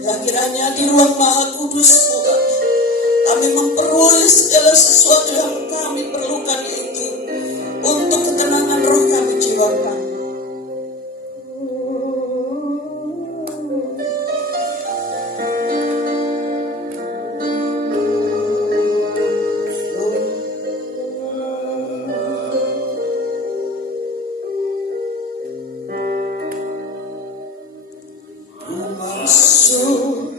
Ya kiranya di ruang Maha Kudus Tuhan, kami memperoleh segala sesuatu yang kami perlukan, yaitu untuk ketenangan roh kami, jiwa kami. Masuk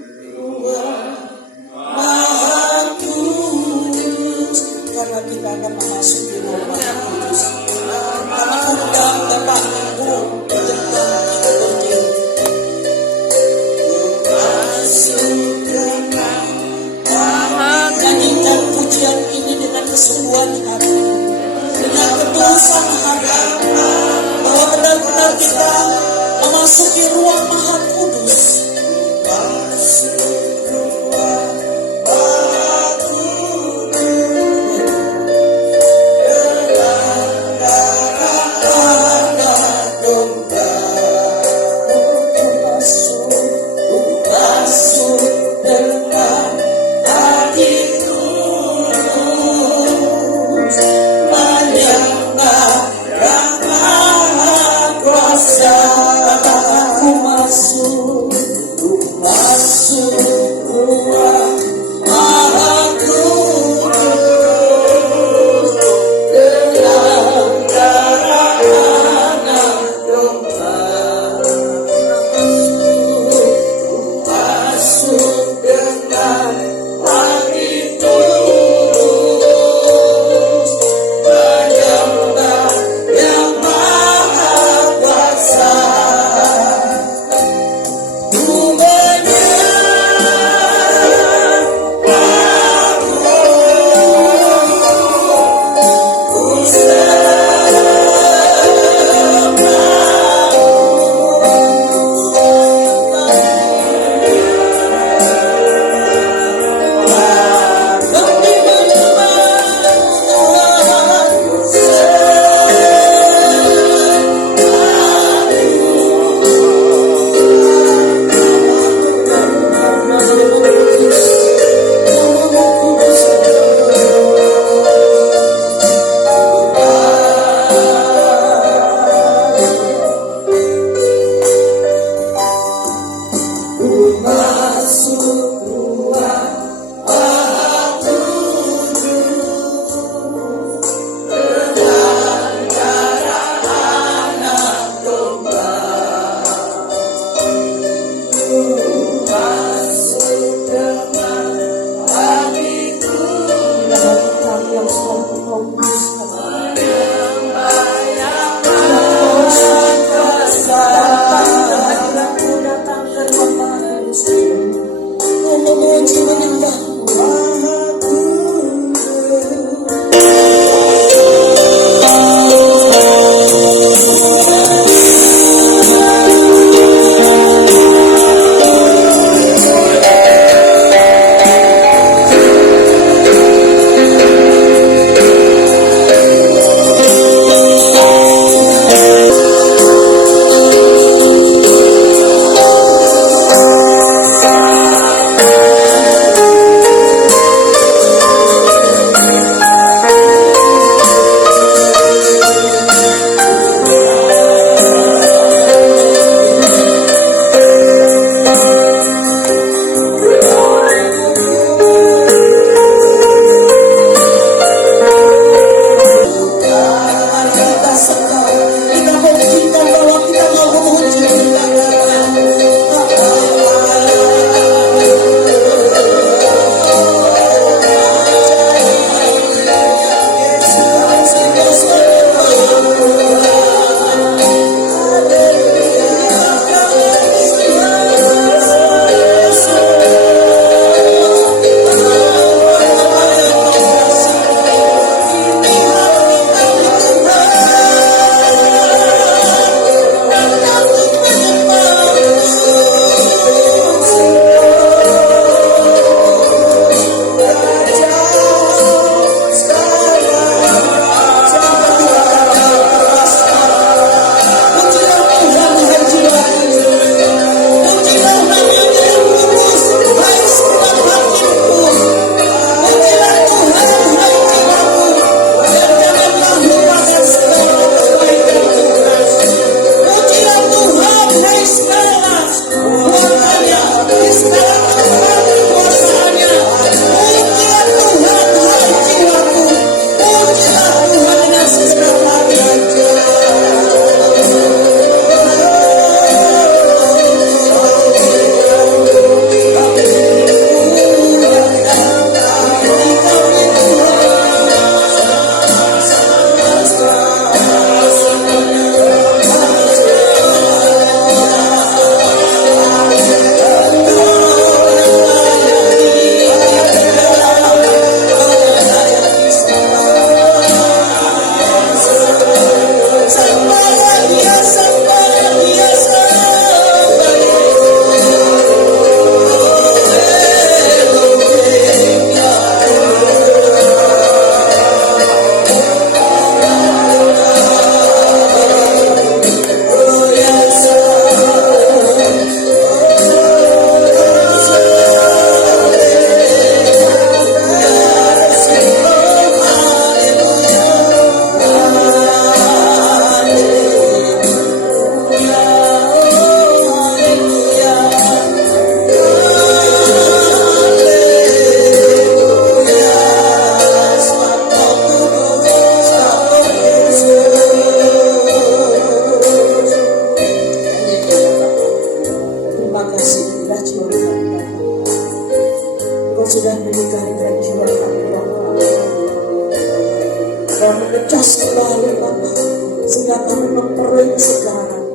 kesegaran.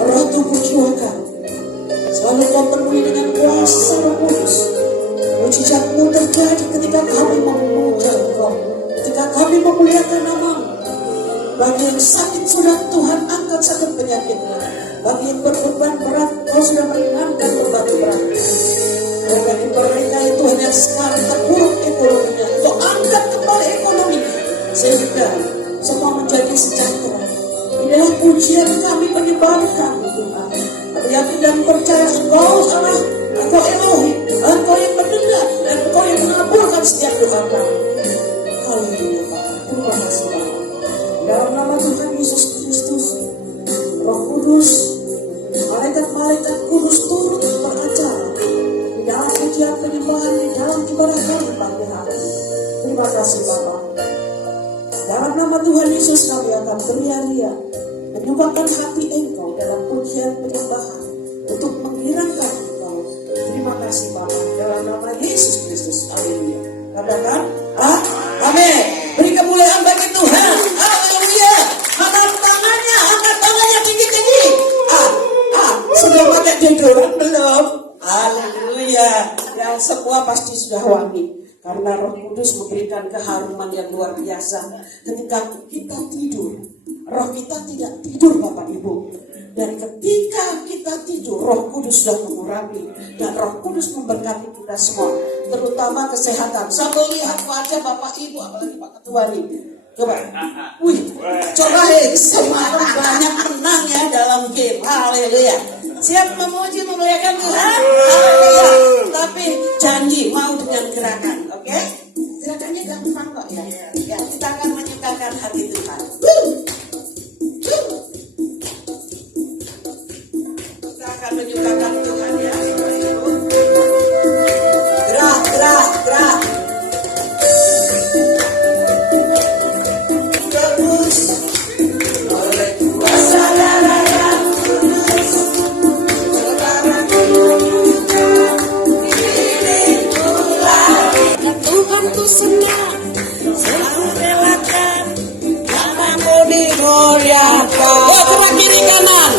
Roh tubuh jiwa kami selalu kau penuhi dengan kuasa Roh Kudus. Mujizat-Mu terjadi ketika kami memuja Engkau, ketika kami memuliakan nama-Mu. Bagi yang sakit sudah Tuhan angkat sakit penyakitnya. Bagi yang berbeban berat, Kau sudah meringankan beban berat. Dan bagi mereka itu hanya sekarang terpuruk ekonominya, Kau angkat kembali ekonominya sehingga semua menjadi sejahtera. Inilah pujian kami bagi Bapa kami Tuhan. Kami yakin dan percaya Engkau Allah, Engkau Elohim, Engkau yang mendengar dan Engkau yang mengabulkan setiap doa kami. Haleluya Bapa, terima kasih Bapa. Dalam nama Tuhan Yesus Kristus, Roh Kudus, malaikat-malaikat kudus turut beracara di dalam pujian penyembahan, di dalam ibadah kami pagi hari. Terima kasih Bapa. Dalam nama Tuhan Yesus kami akan beria-ria menyumbangkan hati Engkau dalam pujian penyembahan untuk menghirangkan Engkau. Terima kasih Bapa. Dalam nama Yesus Kristus. Haleluya. Katakan amin. Beri kemuliaan bagi Tuhan. Haleluya. Angkat tangannya tinggi-tinggi. Sudah pakai deodoran belum? Haleluya. Ya, semua pasti sudah wangi. Karena Roh Kudus memberikan keharuman yang luar biasa. Ketika kita tidur, roh kita tidak tidur Bapak Ibu. Dan ketika kita tidur, Roh Kudus sudah mengurangi. Dan Roh Kudus memberkati kita semua, terutama kesehatan. Sambil lihat wajah Bapak Ibu, apalagi Pak Ketua nih. Coba, coba semalam banyak menang ya dalam game. Haleluya. Siap memuji memuliakan Tuhan. Haleluya. Tapi janji mau dengan gerakan, oke? Gerakannya gampang kok ya. Ya, kita akan menyukakan hati Tuhan. Kita akan menyukakan Tuhan ya. Gerak, gerak, gerak. Gerak kiri kanan.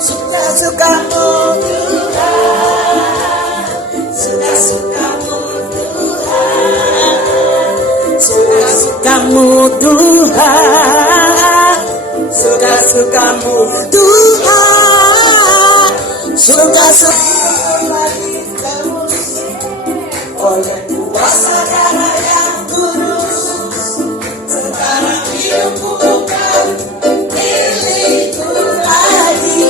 Suka-sukamu Tuhan, suka-sukamu Tuhan, suka-sukamu Tuhan, suka-sukamu Tuhan, suka-sukamu lagi terus oleh kuasa darah yang kudus. Sekarang hidupku bukan milikku lagi.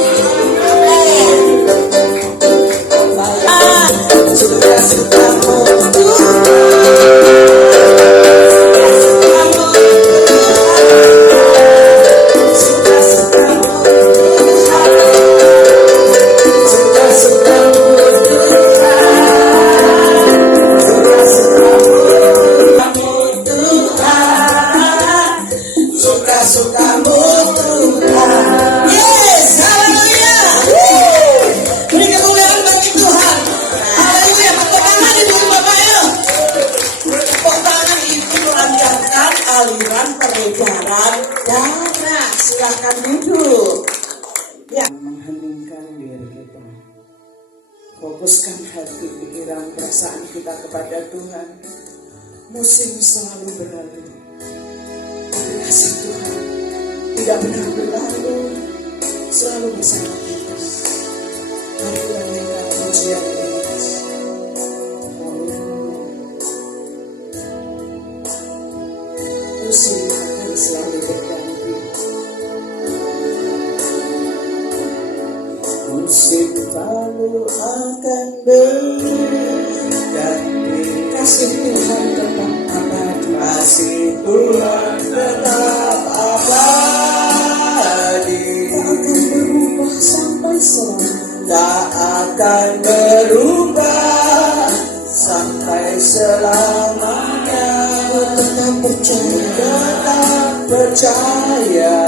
Suka-sukamu Tuhan, suka-sukamu Tuhan, suka-sukamu peredaran darah. Silakan duduk. Ya, mengheningkan diri kita. Fokuskan hati, pikiran, perasaan kita kepada Tuhan. Musim selalu berlalu, tapi kasih Tuhan tidak pernah berlalu, selalu bersama kita. Mari kita menyanyikan pujian ini. Musim akan selalu berganti. Musim lalu akan berganti. Kasih Tuhan tetap abadi. Kasih Tuhan tetap abadi. Tak akan berubah sampai selamanya. Tetap percaya.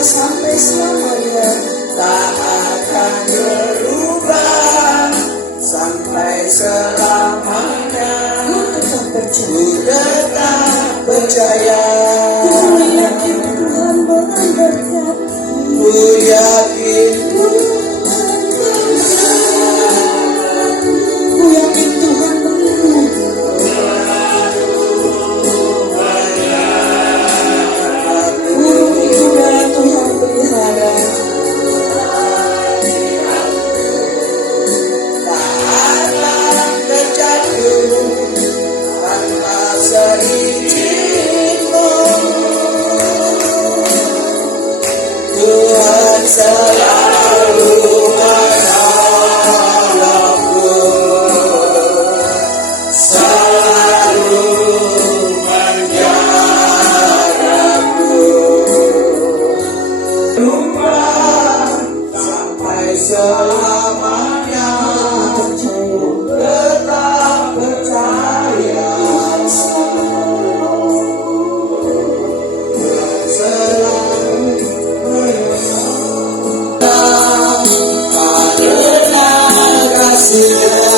sampai selamanya, tak akan berubah sampai selamanya. Ku tetap percaya, ku yakin Tuhan memberkati, ku yakin Tuhan memberkati, ku yakin Tuhan melindungi. Burung udara Tuhan pelihara, tak akan terjatuh tanpa seizinmu. Tuhan selalu menolongku, selalu menjagaku, lupa sampai selamanya. Tetap percaya, selalu karena kasih-Nya.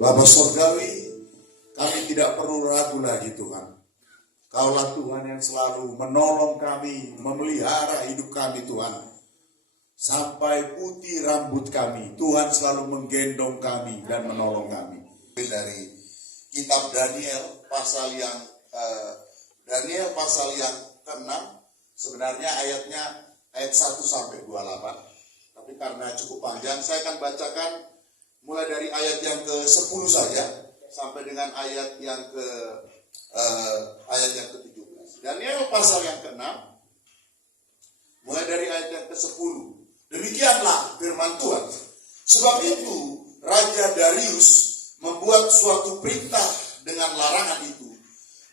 Bapa Surgawi, kami tidak perlu ragu lagi Tuhan. Kaulah Tuhan yang selalu menolong kami, memelihara hidup kami Tuhan. Sampai putih rambut kami, Tuhan selalu menggendong kami dan menolong kami. Dari kitab Daniel pasal yang ke-6, sebenarnya ayat 1 sampai 28. Tapi karena cukup panjang, saya akan bacakan mulai dari ayat yang ke-10 saja sampai dengan ayat yang ke-17. Daniel pasal yang ke-6 mulai dari ayat yang ke-10. Demikianlah firman Tuhan. Sebab itu Raja Darius membuat suatu perintah dengan larangan itu.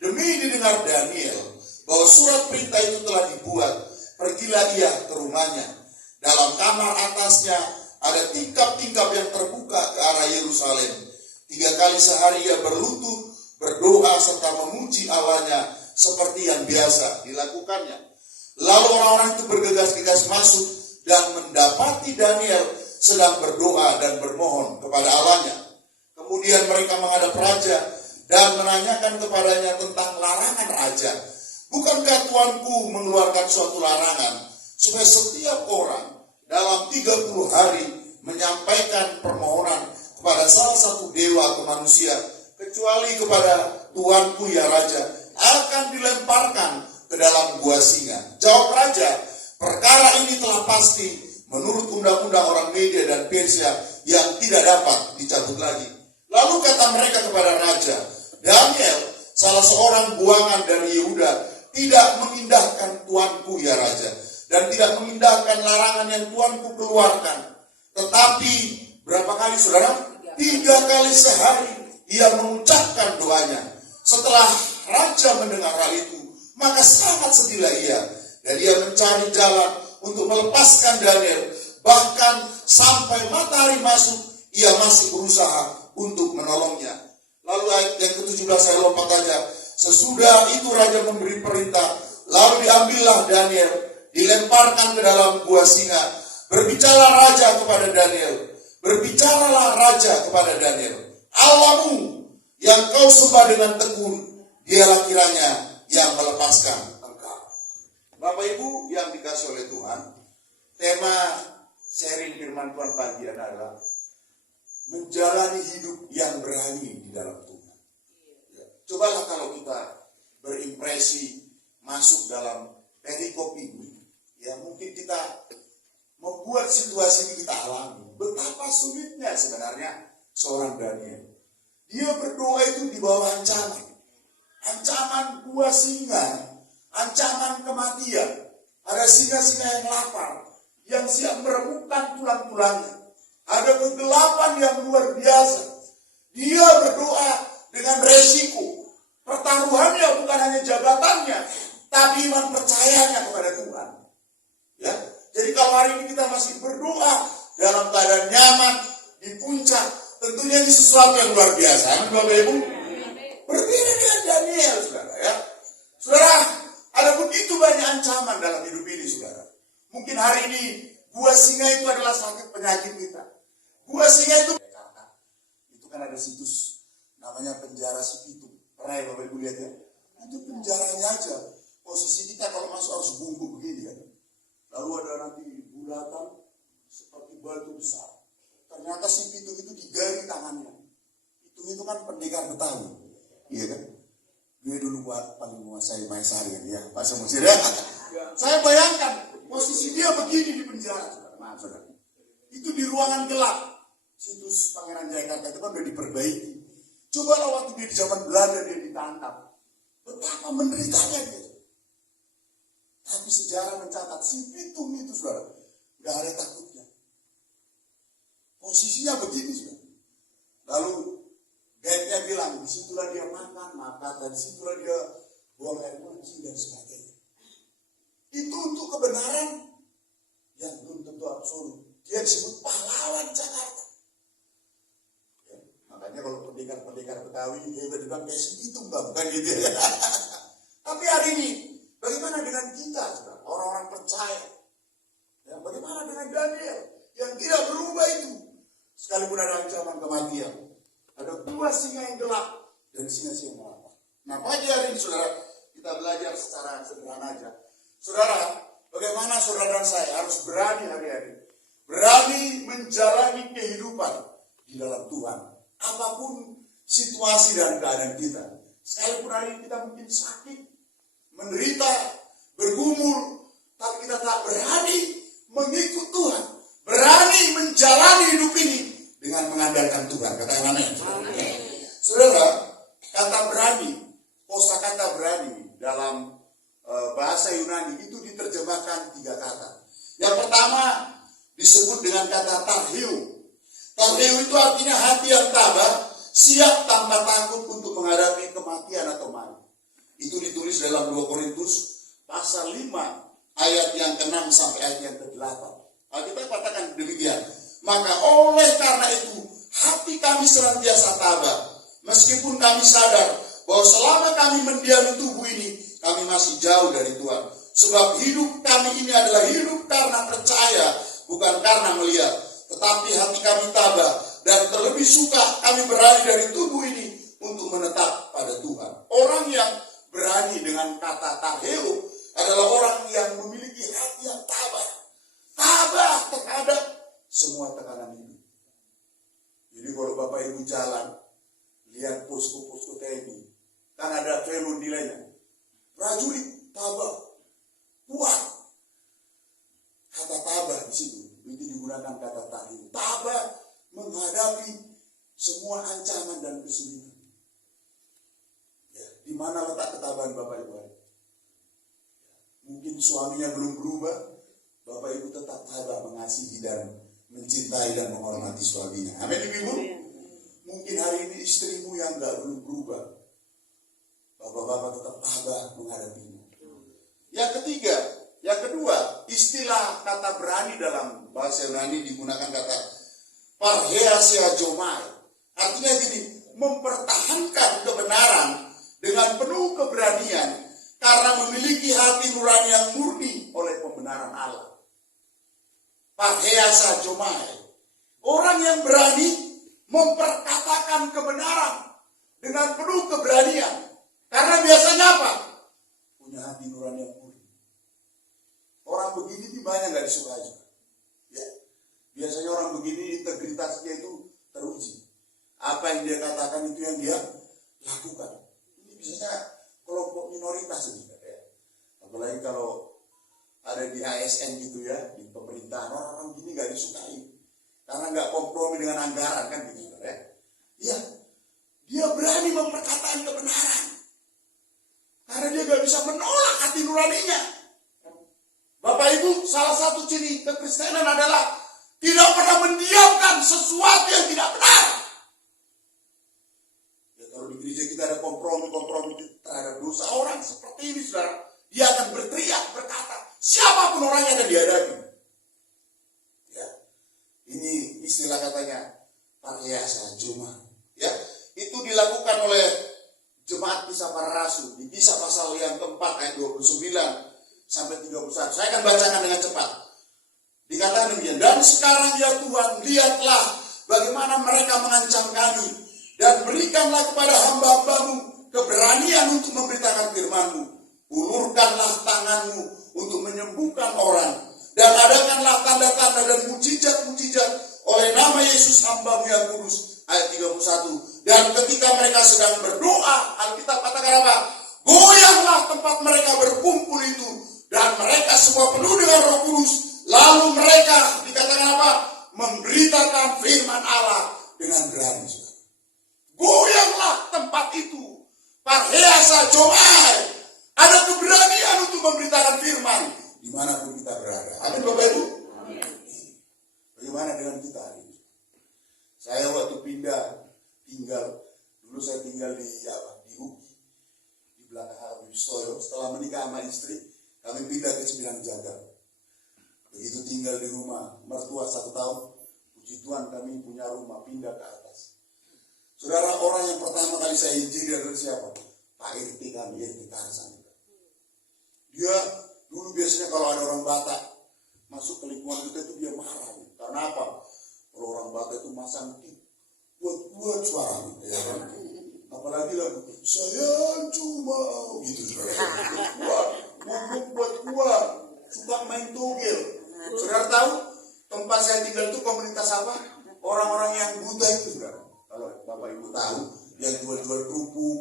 Demi didengar Daniel bahwa surat perintah itu telah dibuat, pergilah ia ke rumahnya. Dalam kamar atasnya ada tingkap-tingkap yang terbuka ke arah Yerusalem. 3 kali sehari ia berlutut, berdoa serta memuji Allahnya seperti yang biasa dilakukannya. Lalu orang-orang itu bergegas-gegas masuk dan mendapati Daniel sedang berdoa dan bermohon kepada Allahnya. Kemudian mereka menghadap raja dan menanyakan kepadanya tentang larangan raja. Bukankah tuanku mengeluarkan suatu larangan supaya setiap orang dalam 30 hari menyampaikan permohonan kepada salah satu dewa atau manusia, kecuali kepada tuanku ya raja, akan dilemparkan ke dalam gua singa? Jawab raja, perkara ini telah pasti menurut undang-undang orang Media dan Persia yang tidak dapat dicabut lagi. Lalu kata mereka kepada raja, Daniel, salah seorang buangan dari Yehuda, tidak mengindahkan tuanku ya raja, dan tidak mengindahkan larangan yang tuanku keluarkan. Tetapi berapa kali saudara? 3 kali sehari ia mengucapkan doanya. Setelah raja mendengar hal itu, maka sangat sedihlah ia, dan ia mencari jalan untuk melepaskan Daniel. Bahkan sampai matahari masuk, ia masih berusaha untuk menolongnya. Lalu ayat yang ke-17 saya lompat aja. Sesudah itu raja memberi perintah, lalu diambillah Daniel, dilemparkan ke dalam gua singa. Berbicaralah raja kepada Daniel, berbicaralah raja kepada Daniel, Allahmu yang kau sembah dengan tekun, dialah kiranya yang melepaskan engkau. Bapak Ibu yang dikasih oleh Tuhan, tema sharing firman Tuhan pagi adalah menjalani hidup yang berani di dalam Tuhan. Ya, cobalah kalau kita berimpresi masuk dalam perikop ini, ya mungkin kita membuat situasi ini kita alami. Betapa sulitnya sebenarnya seorang Daniel. Dia berdoa itu di bawah ancaman. Ancaman gua singa, ancaman kematian. Ada singa-singa yang lapar, yang siap meremukkan tulang-tulangnya. Ada kegelapan yang luar biasa. Dia berdoa dengan resiko. Pertaruhannya bukan hanya jabatannya, tapi iman percayanya kepada Tuhan. Ya, jadi kalau hari ini kita masih berdoa dalam keadaan nyaman di puncak, tentunya ini sesuatu yang luar biasa. Amin, Bapak Ibu. Berbeda dengan Daniel, saudara. Ya, saudara, ada begitu banyak ancaman dalam hidup ini, saudara. Mungkin hari ini gua singa itu adalah sakit penyakit kita. Gua singa itu kan ada situs namanya penjara si Pitung. Pernah ya Bapak Ibu lihat ya? Itu penjaranya aja. Posisi kita kalau masuk harus bungkuk begini kan. Lalu ada nanti bulatan seperti batu besar. Ternyata si Pitung itu digari tangannya. Pitung itu kan pendekar Betawi. Iya kan? Dia dulu paling menguasai Maesari kan ya. Pak Semusir ya. Saya bayangkan posisi dia begini di penjara. Maaf saudara. Itu di ruangan gelap. Situs Pangeran Jayakarta itu kan udah diperbaiki. Cobalah waktu dia di zaman Belanda dia ditangkap. Betapa menderitanya dia. Tapi sejarah mencatat si Pitung itu saudara, gak ada takutnya. Posisinya begini saudara. Lalu guide-nya bilang, disitulah dia makan, dan disitulah dia buang air mancing dan sebagainya. Itu untuk kebenaran yang belum tentu absolut. Dia disebut pahlawan Jakarta. Ya, makanya kalau pendekar-pendekar Betawi dia bilang kayak si Pitung bukan gitu ya. Tapi hari ini bagaimana dengan kita, saudara? Orang-orang percaya. Ya, bagaimana dengan Daniel yang tidak berubah itu? Sekalipun ada ancaman kematian, ada dua singa yang gelap dan singa-singa yang lapar. Nah, pagi hari ini, saudara, kita belajar secara sederhana aja. Saudara, bagaimana saudara dan saya harus berani hari-hari, berani menjalani kehidupan di dalam Tuhan, apapun situasi dan keadaan kita. Sekalipun hari ini kita mungkin sakit, menderita, bergumul, tapi kita tak berani mengikut Tuhan, berani menjalani hidup ini dengan mengandalkan Tuhan. Katakan amin. Saudara, kata berani, kosakata berani dalam bahasa Yunani itu diterjemahkan 3 kata. Yang pertama disebut dengan kata tarhiu. Tarhiu itu artinya hati yang tabah, siap tanpa takut untuk menghadapi kematian atau mati. Itu ditulis dalam 2 Korintus pasal 5 ayat yang ke-6 sampai ayat yang ke-8. Alkitab katakan demikian. Maka oleh karena itu hati kami senantiasa tabah, meskipun kami sadar bahwa selama kami mendiami tubuh ini, kami masih jauh dari Tuhan. Sebab hidup kami ini adalah hidup karena percaya, bukan karena melihat. Tetapi hati kami tabah, dan terlebih suka kami beralih dari tubuh ini untuk menetap pada Tuhan. Orang yang berani dengan kata tarheo adalah orang yang memiliki hati yang tabah. Tabah terhadap semua tekanan hidup. Jadi kalau Bapak Ibu jalan, lihat posko-posko TNI, kan ada velo nilainya. Prajurit tabah, kuat. Kata tabah di situ itu digunakan kata tarheo. Tabah menghadapi semua ancaman dan kesulitan. Ya, di mana letak ketabahan Bapak Ibu? Mungkin suaminya belum berubah, Bapak Ibu tetap tabah mengasihi dan mencintai dan menghormati suaminya. Amin Ibu. Mungkin hari ini istrimu yang belum berubah, Bapak-bapak tetap tabah menghadapinya. Yang ketiga, yang kedua, istilah kata berani dalam bahasa Yunani digunakan kata parheasia jomai. Artinya gini, mempertahankan kebenaran dengan penuh keberanian karena memiliki hati nurani yang murni oleh pembenaran Allah. Parheasa jomai. Orang yang berani memperkatakan kebenaran dengan penuh keberanian. Karena biasanya apa? Punya hati nurani yang murni. Orang begini di banyak nggak disukai juga. Ya. Biasanya orang begini integritasnya itu teruji. Apa yang dia katakan itu yang dia lakukan. Ini biasanya kelompok minoritas ini. Ya. Apalagi kalau ada di ASN gitu ya, di pemerintahan, orang-orang gini nggak disukai. Karena nggak kompromi dengan anggaran kan gitu ya. Iya, dia berani memperkatakan kebenaran. Karena dia nggak bisa menolak hati nuraninya. Bapak Ibu, salah satu ciri kekristenan adalah tidak pernah mendiamkan sesuatu yang tidak benar. Ya, kalau di gereja kita ada kompromi terhadap dosa orang seperti ini, saudara, dia akan berteriak, berkata, siapapun orangnya akan dihadapi. Ya, ini istilah katanya parheasa joma. Ya, itu dilakukan oleh jemaat Kisah Para Rasul di Kisah pasal yang keempat ayat 29 sampai 31. Saya akan bacakan dengan cepat. Dikatakan demikian, dan sekarang ya Tuhan, lihatlah bagaimana mereka mengancam kami, dan berikanlah kepada hamba-hambamu keberanian untuk memberitakan firman-Mu. Ulurkanlah tangan-Mu untuk menyembuhkan orang, dan adakanlah tanda-tanda dan mujizat-mujizat oleh nama Yesus hamba-Mu yang kudus. Ayat 31. Dan ketika mereka sedang berdoa, Alkitab katakan apa? Goyanglah tempat mereka berkumpul itu, dan mereka semua penuh dengan Roh Kudus. Lalu mereka dikatakan apa? Memberitakan firman Allah dengan berani. Goyanglah tempat itu. Parheasa jomai. Ada keberanian untuk memberitakan firman dimanapun kita berada. Amin Bapak Ibu. Bagaimana dengan kita hari ini? Saya waktu dulu saya tinggal di Uki, di belakang Habib Stoyo. Setelah menikah sama istri, kami pindah ke Cipinang Jagal. Begitu tinggal di rumah mertua 1 tahun, puji Tuhan kami punya rumah, pindah ke atas. Saudara, orang yang pertama kali saya injili adalah siapa? Pak RT kami, RT Karsan. Dia dulu biasanya kalau ada orang Batak masuk ke lingkungan kita itu dia marah. Karena apa? Kalau orang Batak itu masang buat suara, ya kan? Apalagi lagu saya cuma gitu, buat suka main togel. Saudara tahu tempat saya tinggal itu komunitas apa? Orang-orang yang buta itu, saudara. Kalau Bapak Ibu tahu, yang jual-jual kerupuk,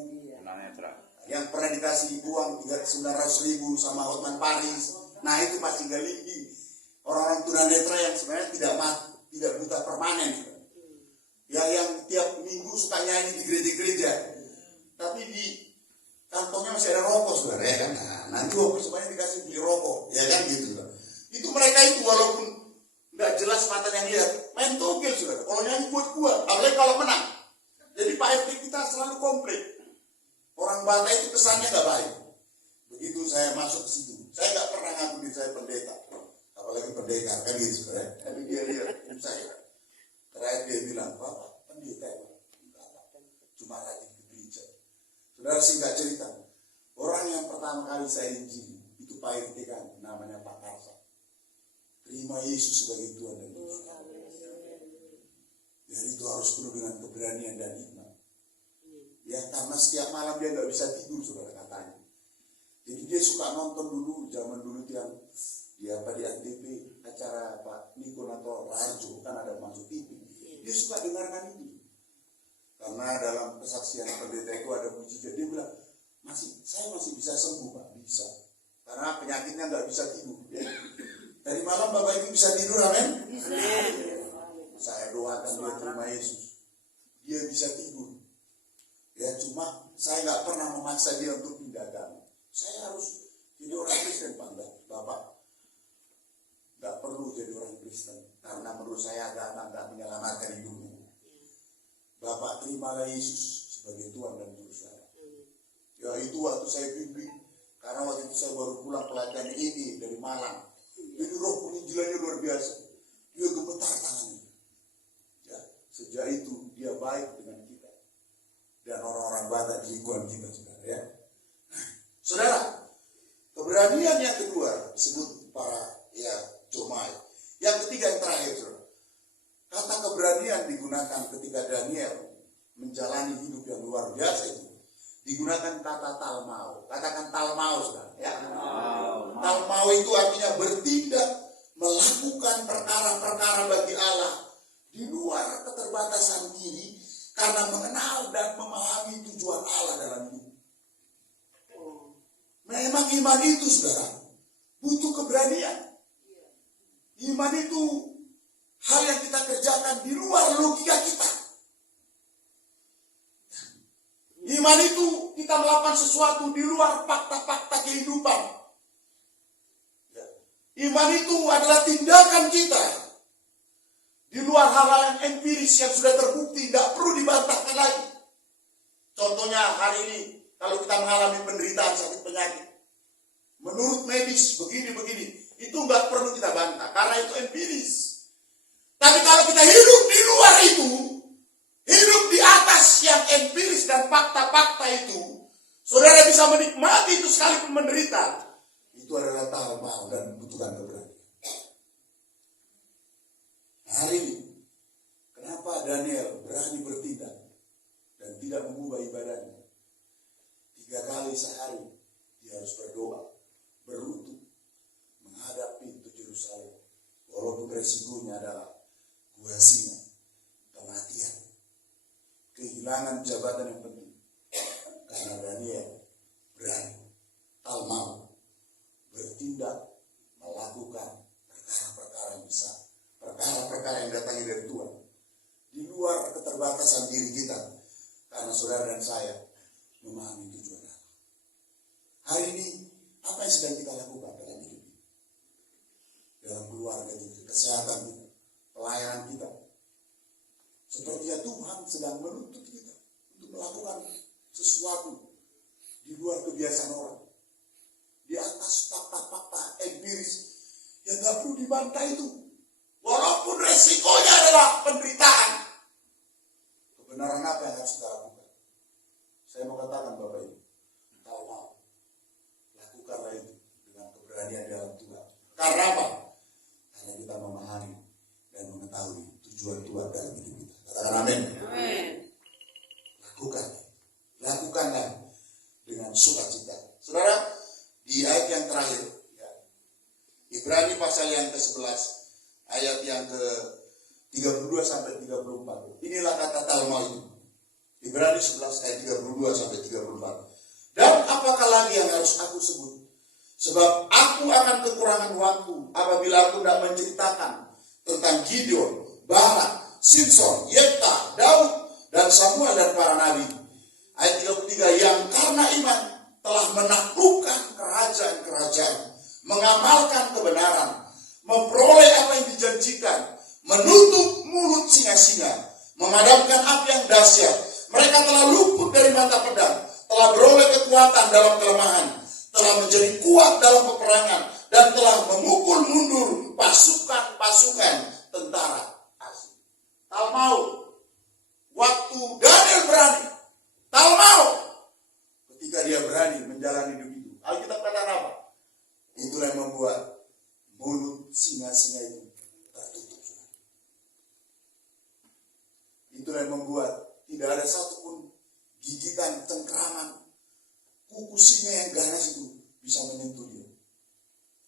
yang pernah dikasih uang 900.000 sama Hotman Paris. Nah itu masih tinggal lagi. Orang-orang tunanetra yang sebenarnya tidak buta permanen. Ya, yang tiap minggu suka nyanyi di gereja-gereja, tapi di kantongnya masih ada rokok, saudara, ya kan? Nah, nanti waktu semuanya dikasih beli rokok, ya kan gitu, saudara. Itu mereka itu walaupun nggak jelas mata yang lihat, main togel, saudara. Kalau nyanyi buat apalagi kalau menang. Jadi Pak RT kita selalu komplit. Orang Batak itu kesannya nggak baik. Begitu saya masuk ke situ, saya nggak pernah ngaku diri saya pendeta, apalagi pendekar kan gitu, saudara. Tapi dia lihat saya. Terakhir dia bilang, Bapak pendeta, cuma rajin ke gereja. Saudara, singkat cerita, orang yang pertama kali saya injili itu Pak RT kan, namanya Pak Karsa. Terima Yesus sebagai Tuhan dan Juru Selamat. Jadi itu harus penuh dengan keberanian dan iman. Ya, karena setiap malam dia nggak bisa tidur, saudara, katanya. Jadi dia suka nonton dulu, zaman dulu yang di ANTV, acara Pak Nikon atau Raharjo, kan ada masuk TV. Dia suka dengarkan itu. Karena dalam kesaksian pendeta itu ada mujizat. Dia bilang, saya masih bisa sembuh, Pak. Bisa. Karena penyakitnya nggak bisa tidur. Ya. Dari malam Bapak Ibu bisa tidur, amin? Saya doakan dia terima Yesus. Dia bisa tidur. Ya, cuma saya nggak pernah memaksa dia untuk pindah agama. Saya harus jadi orang Kristen, Pak. Bapak nggak perlu jadi orang Kristen. Karena menurut saya agama nggak menyelamatkan hidupmu. Bapak terimalah Yesus sebagai Tuhan dan Juru Selamat. Ya itu waktu saya bimbing. Karena waktu itu saya baru pulang pelatihan ini dari Malang. Jadi roh penginjilannya luar biasa. Dia gemetar tangannya. Ya. Sejak itu dia baik dengan kita dan orang-orang Batak di lingkungan kita, saudara ya. Saudara, keberanian yang kedua disebut para Jomai. Yang ketiga yang terakhir, saudara. Kata keberanian digunakan ketika Daniel menjalani hidup yang luar biasa itu. Digunakan kata talmau. Katakan talmau, saudara ya. Talmau itu artinya bertindak, melakukan perkara-perkara bagi Allah di luar keterbatasan diri karena mengenal dan memahami tujuan Allah dalam hidup. Memang iman itu, saudara, butuh keberanian. Iman itu hal yang kita kerjakan di luar logika kita. Iman itu kita melakukan sesuatu di luar fakta-fakta kehidupan. Iman itu adalah tindakan kita di luar hal-hal yang empiris yang sudah terbukti, tidak perlu dibantahkan lagi. Contohnya hari ini, kalau kita mengalami penderitaan sakit penyakit, menurut medis begini-begini, itu nggak perlu kita bantah, karena itu empiris. Tapi kalau kita hidup di luar itu, hidup di atas yang empiris dan fakta-fakta itu, saudara bisa menikmati itu sekalipun menderita. Itu adalah talmau dan butuhkan keberanian. Hari ini, kenapa Daniel berani bertindak dan tidak mengubah ibadahnya? 3 kali sehari dia harus berdoa, berlutut, menghadap pintu Yerusalem. Walaupun resikonya adalah gua singa, kematian, kehilangan jabatan yang penting. Karena Daniel berani, talmau, bertindak, melakukan perkara-perkara yang besar, perkara-perkara yang datangnya dari Tuhan, di luar keterbatasan diri kita, karena saudara dan saya memahami tujuan Allah. Hari ini, apa yang sedang kita lakukan dalam hidup ini? Dalam keluarga kita, kesehatan kita, pelayanan kita. Sepertinya Tuhan sedang menuntut kita untuk melakukan sesuatu di luar kebiasaan orang. Di atas fakta-fakta empiris yang gak perlu dibantah itu. Walaupun resikonya adalah penderitaan. Kebenaran apa yang harus kita lakukan? Saya mau katakan Bapak Ibu, kalau mau, lakukanlah itu dengan keberanian dalam Tuhan. Karena apa? Karena kita memahami dan mengetahui tujuan Tuhan dalam hidup kita. Katakan amin. Lakukanlah dengan sukacita. Saudara, di ayat yang terakhir, ya, Ibrani pasal yang ke-11, ayat yang ke-32 sampai 34. Inilah kata talmau itu. Ibrani 11 ayat 32 sampai 34. Dan apakah lagi yang harus aku sebut? Sebab aku akan kekurangan waktu apabila aku tidak menceritakan tentang Gideon, Barak, Simson, Yefta, Daud, dan Samuel dan para nabi. Ayat 33, yang karena iman telah menaklukkan kerajaan-kerajaan, mengamalkan kebenaran, memperoleh apa yang dijanjikan, menutup mulut singa-singa, memadamkan api yang dahsyat. Mereka telah luput dari mata pedang, telah beroleh kekuatan dalam kelemahan, telah menjadi kuat dalam peperangan, dan telah memukul mundur pasukan-pasukan tentara asing. Talmau, waktu Daniel berani, talmau, ketika dia berani menjalani hidup itu. Alkitab katakan apa? Itulah yang membuat mulut singa-singa itu tertutup. Itulah yang membuat tidak ada satupun gigitan, cengkraman, kuku singa yang ganas itu bisa menyentuh dia.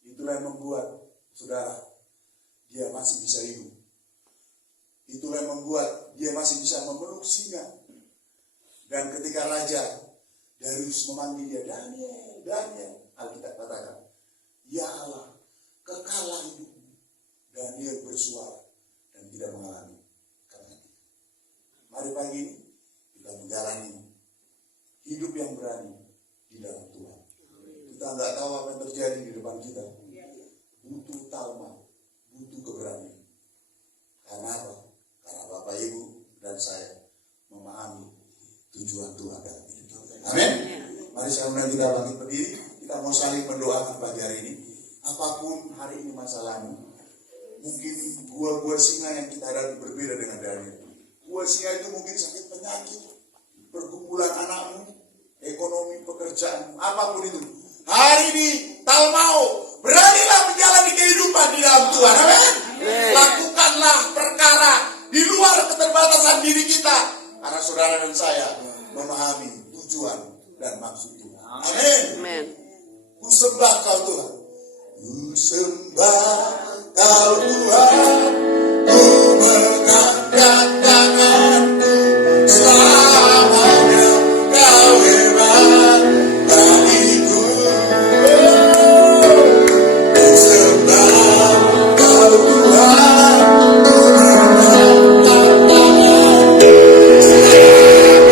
Itulah yang membuat, saudara, dia masih bisa hidup. Itulah yang membuat dia masih bisa memeluk singa. Dan ketika Raja Darius memanggil dia, Daniel, Daniel, Alkitab katakan, ya Allah, kekalah hidupmu. Daniel bersuara dan tidak mengalami kematian. Mari pagi ini kita menjalani hidup yang berani di dalam Tuhan. Kita nggak tahu apa yang terjadi di depan kita. Butuh talmau, butuh keberanian. Karena apa? Karena Bapak Ibu dan saya memahami tujuan Tuhan dalam hidup kita. Amin. Mari saya undang kita bangkit berdiri. Kita mau saling mendoakan pagi hari ini. Apapun hari ini masalahmu, mungkin gua singa yang kita hadapi berbeda dengan Daniel. Singa itu mungkin sakit penyakit, pergumulan anakmu, ekonomi, pekerjaan, apapun itu. Hari ini tak mau, beranilah menjalani kehidupan di dalam Tuhan. Amin. Lakukanlah perkara di luar keterbatasan diri kita, karena saudara dan saya memahami tujuan dan maksud Tuhan. Amin. Ku sembah Kau Tuhan. Ku sembah Kau Tuhan. Ku mengangkat tanganku selamanya. Kau hebat bagiku. Ku sembah Kau Tuhan. Ku mengangkat tanganku selamanya.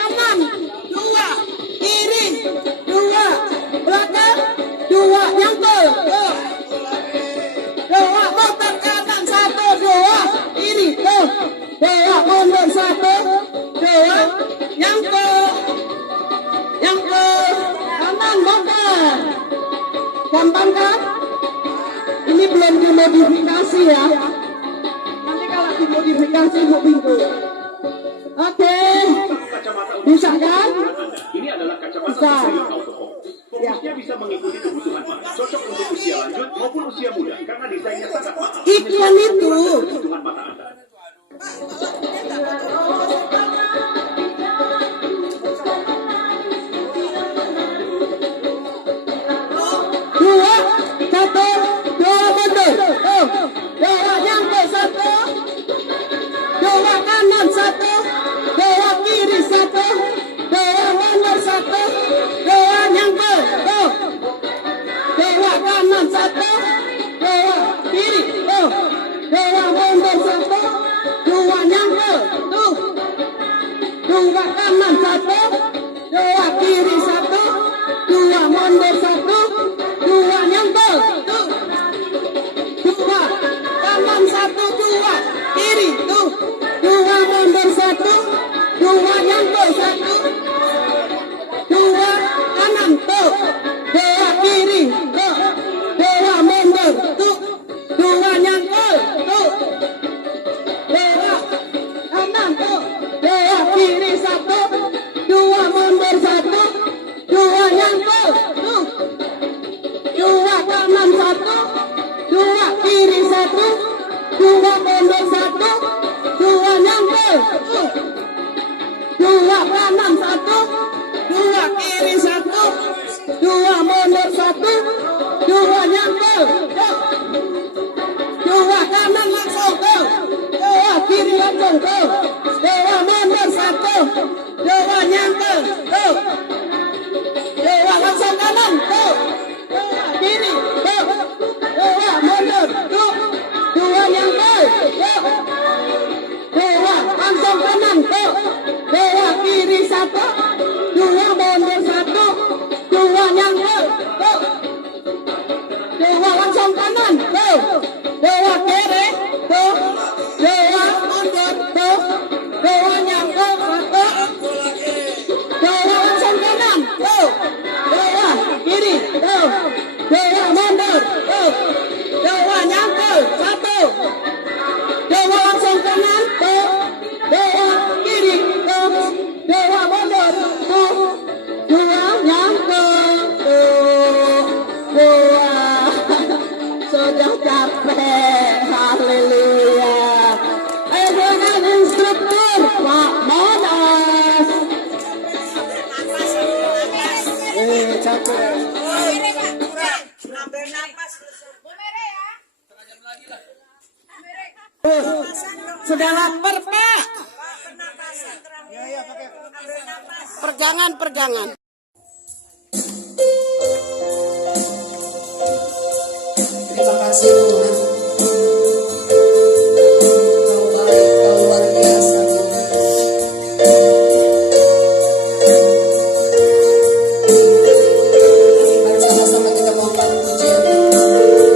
Kanan, dua, kiri, dua, belakang, dimodifikasi ya. Nanti kalau dimodifikasi Bu Pintu. Oke. Bisa kan? Ini adalah kacamata Bisa. autofocus. Fokusnya bisa mengikuti kebutuhan mata. Cocok untuk usia lanjut maupun usia muda karena desainnya sangat mahal. Iklan itu. Kebutuhan mata Anda. Dua, satu, dua mundur. Oh, dua nyampe satu, dua kanan satu, dua kiri satu, dua mundur satu, dua nyampe. Oh, dua kanan satu, dua kiri. Oh, dua mundur satu, dua nyampe. Tuh, dua kanan satu, dua kiri satu, dua mundur satu, dua nyempel, tuh, dua kanan satu, dua kiri, tuh, dua mundur satu, dua nyempel satu, dua kanan, tuh, dua kiri, tuh, dua mundur, tuh, dua nyempel, tuh, dua kanan, tuh, dua kiri satu, dua mundur satu, dua nyempel, tuh, dua kanan satu, dua kiri satu, dua mundur satu, dua nyempel, dua kanan satu, dua kiri satu, dua mundur satu, dua nyempel, dua kanan langsung tuh, dua kiri langsung tuh, dua mundur satu, dua nyempel tuh, dua langsung kanan tuh, dua kiri tuh, dua mundur tuh, dua nyempel tuh, dua langsung kanan tuh, dua kiri satu, dua mundur satu, dua nyempel tuh, dua langsung kanan tuh, dua kiri tuh, dua mundur tuh, dua nyempel satu, dua langsung kanan tuh, dua kiri tuh, dua mundur tuh, dua nyempel satu, dua langsung kanan tuh, dua kiri tuh, dua mundur tuh, dua nyempel tuh, dua. Sudah capek, haleluya. Ayo dengan instruktur Pak Monas. Capek. Ambil napas. Sudah lapar Pak. Pergangan. Terima kasih Tuhan. Kau baik, kau luar biasa Tuhan. Mari sama-sama kita mohon pujian.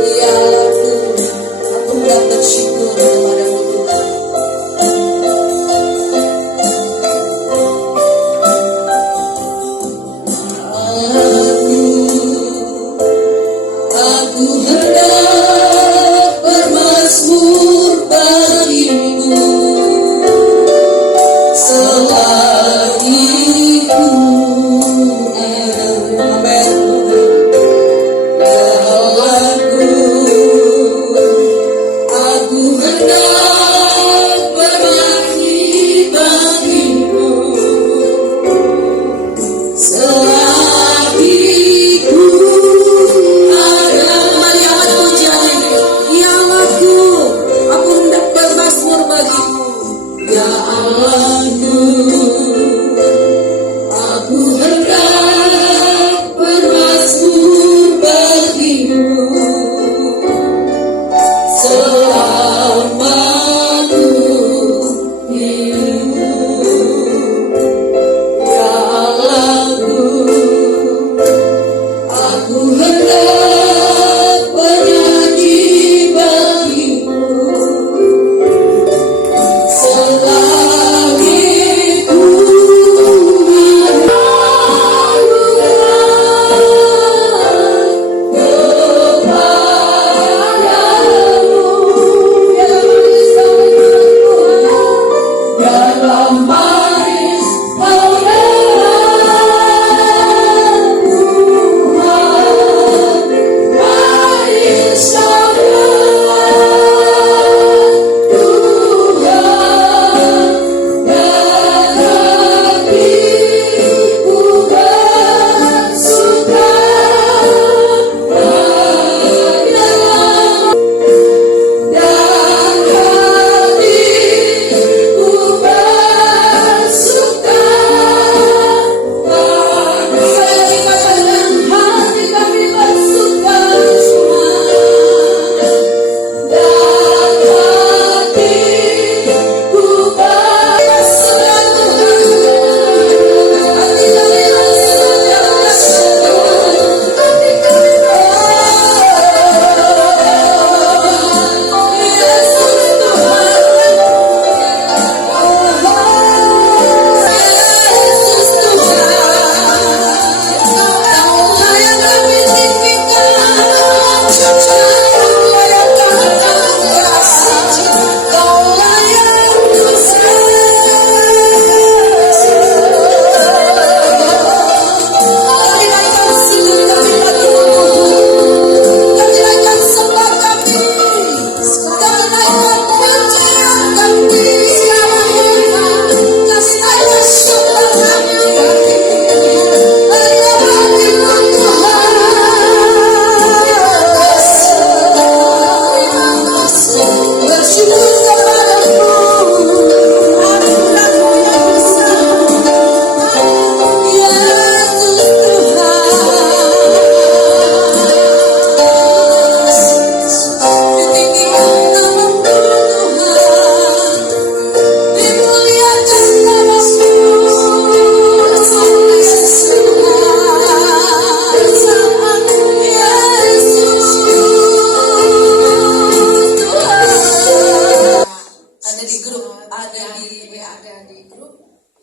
Ya Tuhan, aku hendak bersyukur kepadamu Tuhan. Aku hendak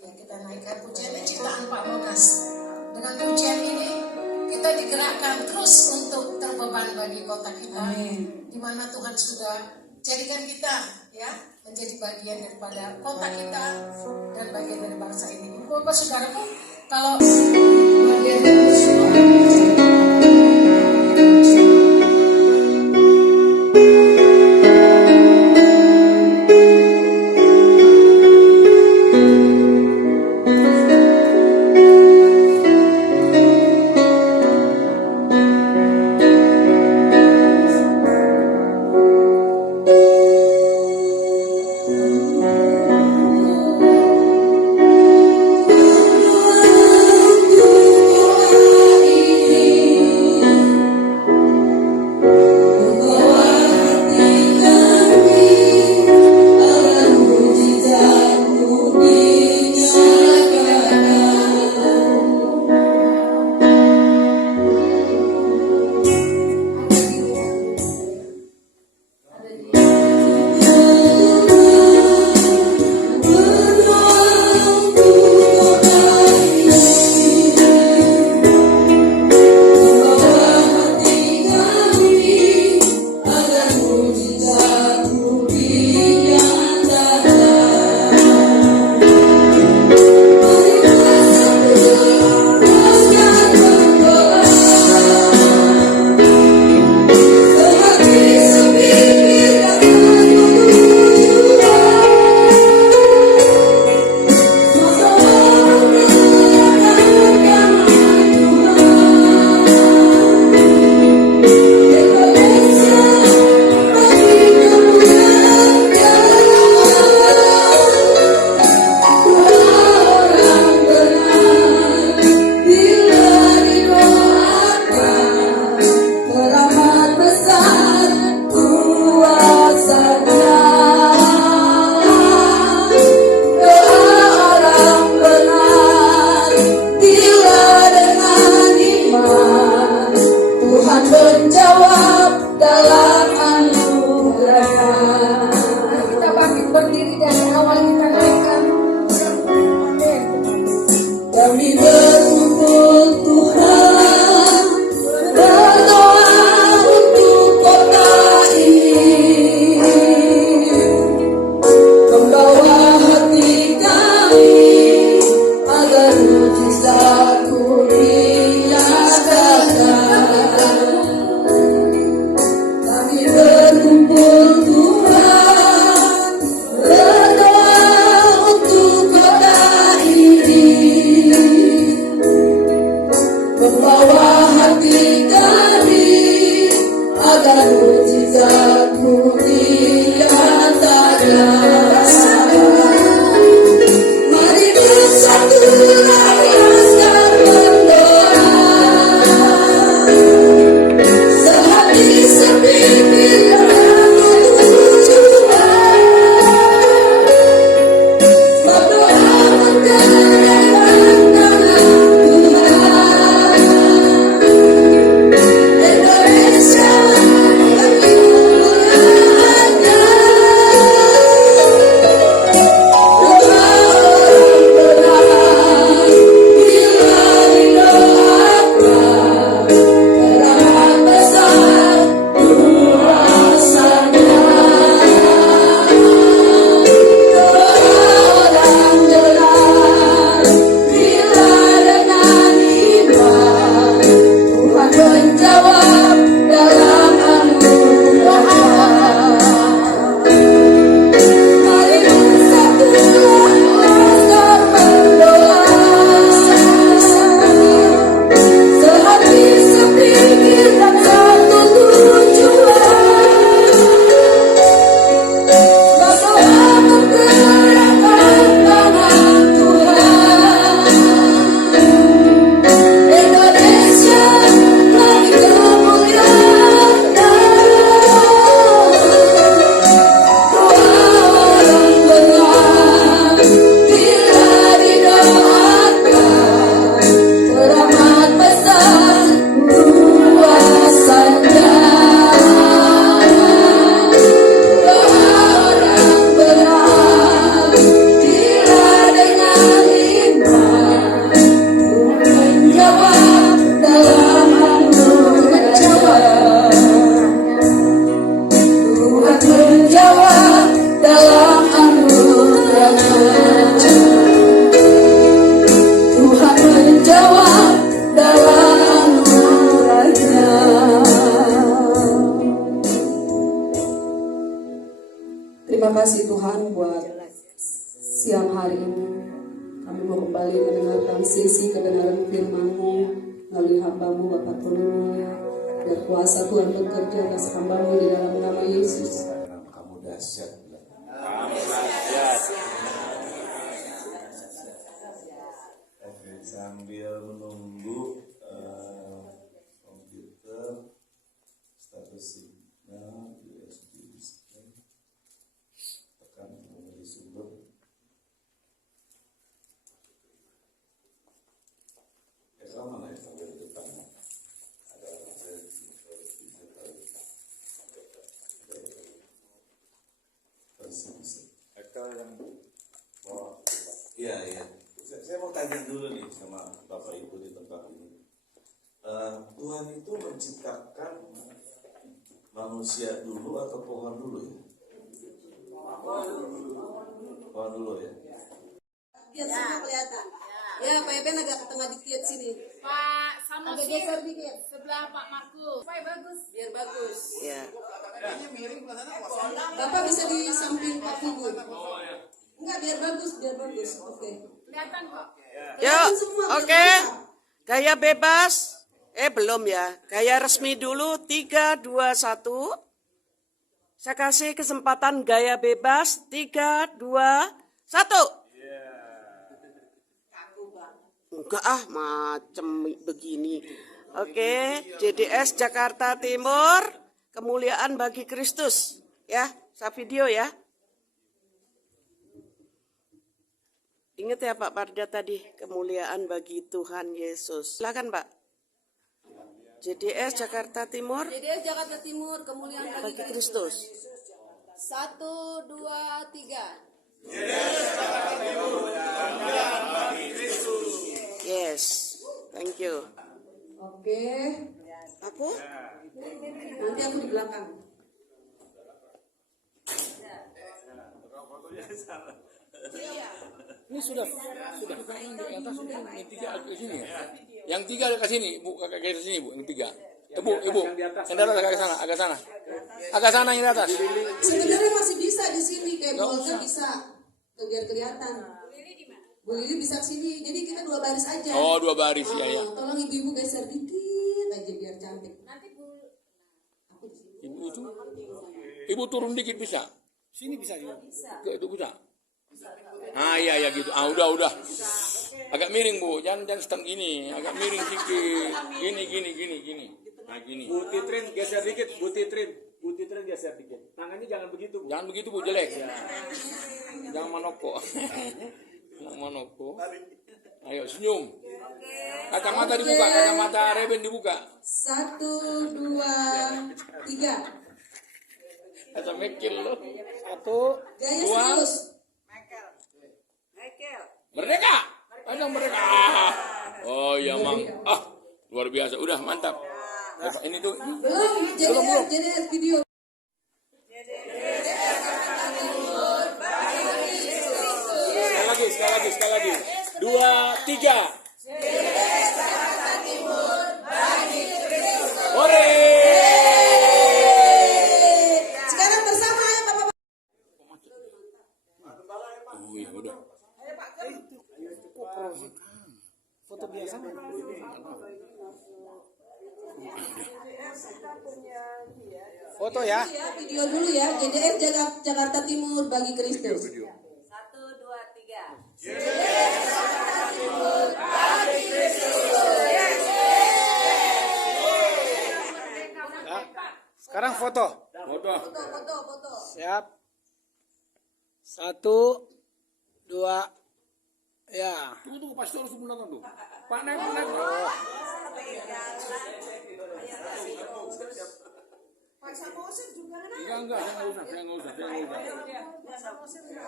Ya, kita naikkan pujian ini ciptaan Pak Monas. Dengan pujian ini kita digerakkan terus untuk terbeban bagi kota kita, di mana Tuhan sudah jadikan kita ya menjadi bagian daripada kota kita dan bagian dari bangsa ini. Bapak saudaraku, kalau bagian dari Kami mau kembali mendengarkan sesi kebenaran firman-Mu melalui hamba-Mu Bapak Tolong. Biar kuasa Tuhan bekerja atas hamba-Mu di dalam nama Yesus. Kamu dahsyat. Oke, sambil menunggu komputer status signal USB display, tekan menjadi sumber. Sama lah ya, sambil di depan ada Iya. Saya mau tanya dulu nih sama Bapak Ibu di tempat ini. Tuhan itu menciptakan manusia dulu atau pohon dulu ya? Pohon dulu ya. Biar semua kelihatan. Ya, Pak Eben agak ke tengah dikit sini. Pak sama Agak geser dikit. sebelah Pak Markus. Supaya bagus. Biar bagus. Ya. Bapak bisa di samping Pak Figur. Enggak, biar bagus. Oke. Kelihatan kok. Yuk, oke. Gaya bebas. Belum ya. Gaya resmi dulu. 3, 2, 1. Saya kasih kesempatan gaya bebas. 3, 2, 1. Enggak macem begini. Oke, JDS Jakarta Timur. Kemuliaan bagi Kristus. Ya, saya video ya. Ingat ya Pak Parda tadi, kemuliaan bagi Tuhan Yesus. Silakan Pak. JDS Jakarta Timur. JDS Jakarta Timur, kemuliaan Bagi Kristus. 1, 2, 3. Yes, thank you. Oke. Aku? Nanti aku di belakang. Ini sudah yang di atas ini 3 ke sini ya. Yang 3 ke sini, Bu, ke sini, Bu, yang 3. Ibu, yang di atas agak sana yang di atas. Sebenarnya masih bisa di sini kayak bolnya bisa. Biar kelihatan. Bu Lili bisa ke sini. Jadi kita 2 baris aja. Oh, 2 baris ya. Tolong ibu-ibu geser dikit aja biar cantik. Ibu itu. Ibu turun dikit bisa. Sini bisa juga. Ke itu bisa. Iya gitu. Udah. Agak miring, Bu. Jangan seteng gini. Agak miring sedikit. Gini. Nah, gini. Bu Titrin geser dikit, Bu Titrin geser dikit. Tangannya jangan begitu, Bu. Jangan begitu, Bu, jelek. Jangan manoko. Ayo senyum. Kacamata dibuka, kacamata Reben dibuka. 1, 2, 3. Kacamata mekil lo. 1, Gaya 2. serius. Merdeka. Panjang merdeka. Oh iya, Mang. Luar biasa. Udah mantap. Ini tuh. Belum, jadi video. Sekali lagi. 2, 3. Hore! Sekarang bersama ya Bapak. Iya, udah. Foto biasa. Foto ya. Video dulu ya. JDS Jakarta Timur bagi Kristus. 1, 2, 3. Sekarang foto. Foto. Siap. 1, 2. Ya. Tunggu, pastor harus menonton tuh. Panen. Enggak, saya nggak usah.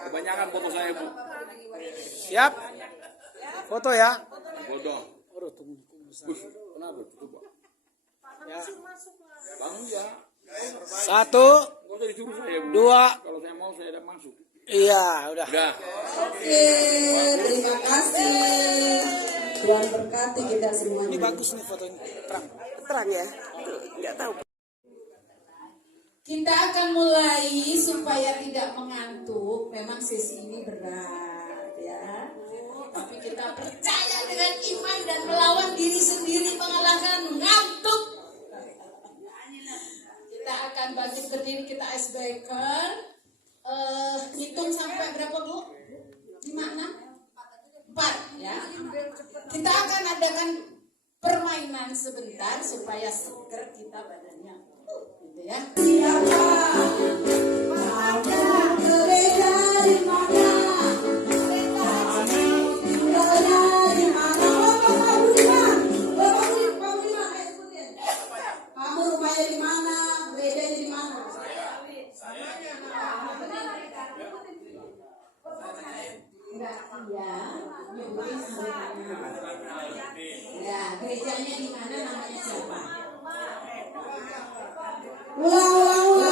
Kebanyakan foto saya, Bu. Siap. Foto ya. Foto. Aduh, tunggu besar. Kenapa? Coba. Ya. Bangun ya. 1, Nggak usah disuruh saya, Bu. 2. Kalau saya mau, saya udah masuk. Iya, udah. Udah. Oke, terima kasih. Tuhan berkati kita semuanya. Ini bagus nih fotonya. Terang ya? Nggak tahu. Kita akan mulai supaya tidak mengantuk. Memang sesi ini berat ya. Tapi bangkit berdiri, kita icebreaker. Hitung sampai berapa Bu? 5, 6? 4 ya. Kita akan adakan permainan sebentar supaya seger kita badannya. Gitu ya. Siapa? Ada gereja di mana? Kamu rumahnya di mana? Gerejanya di mana? Ya, gerejanya di mana, namanya siapa? Ulang.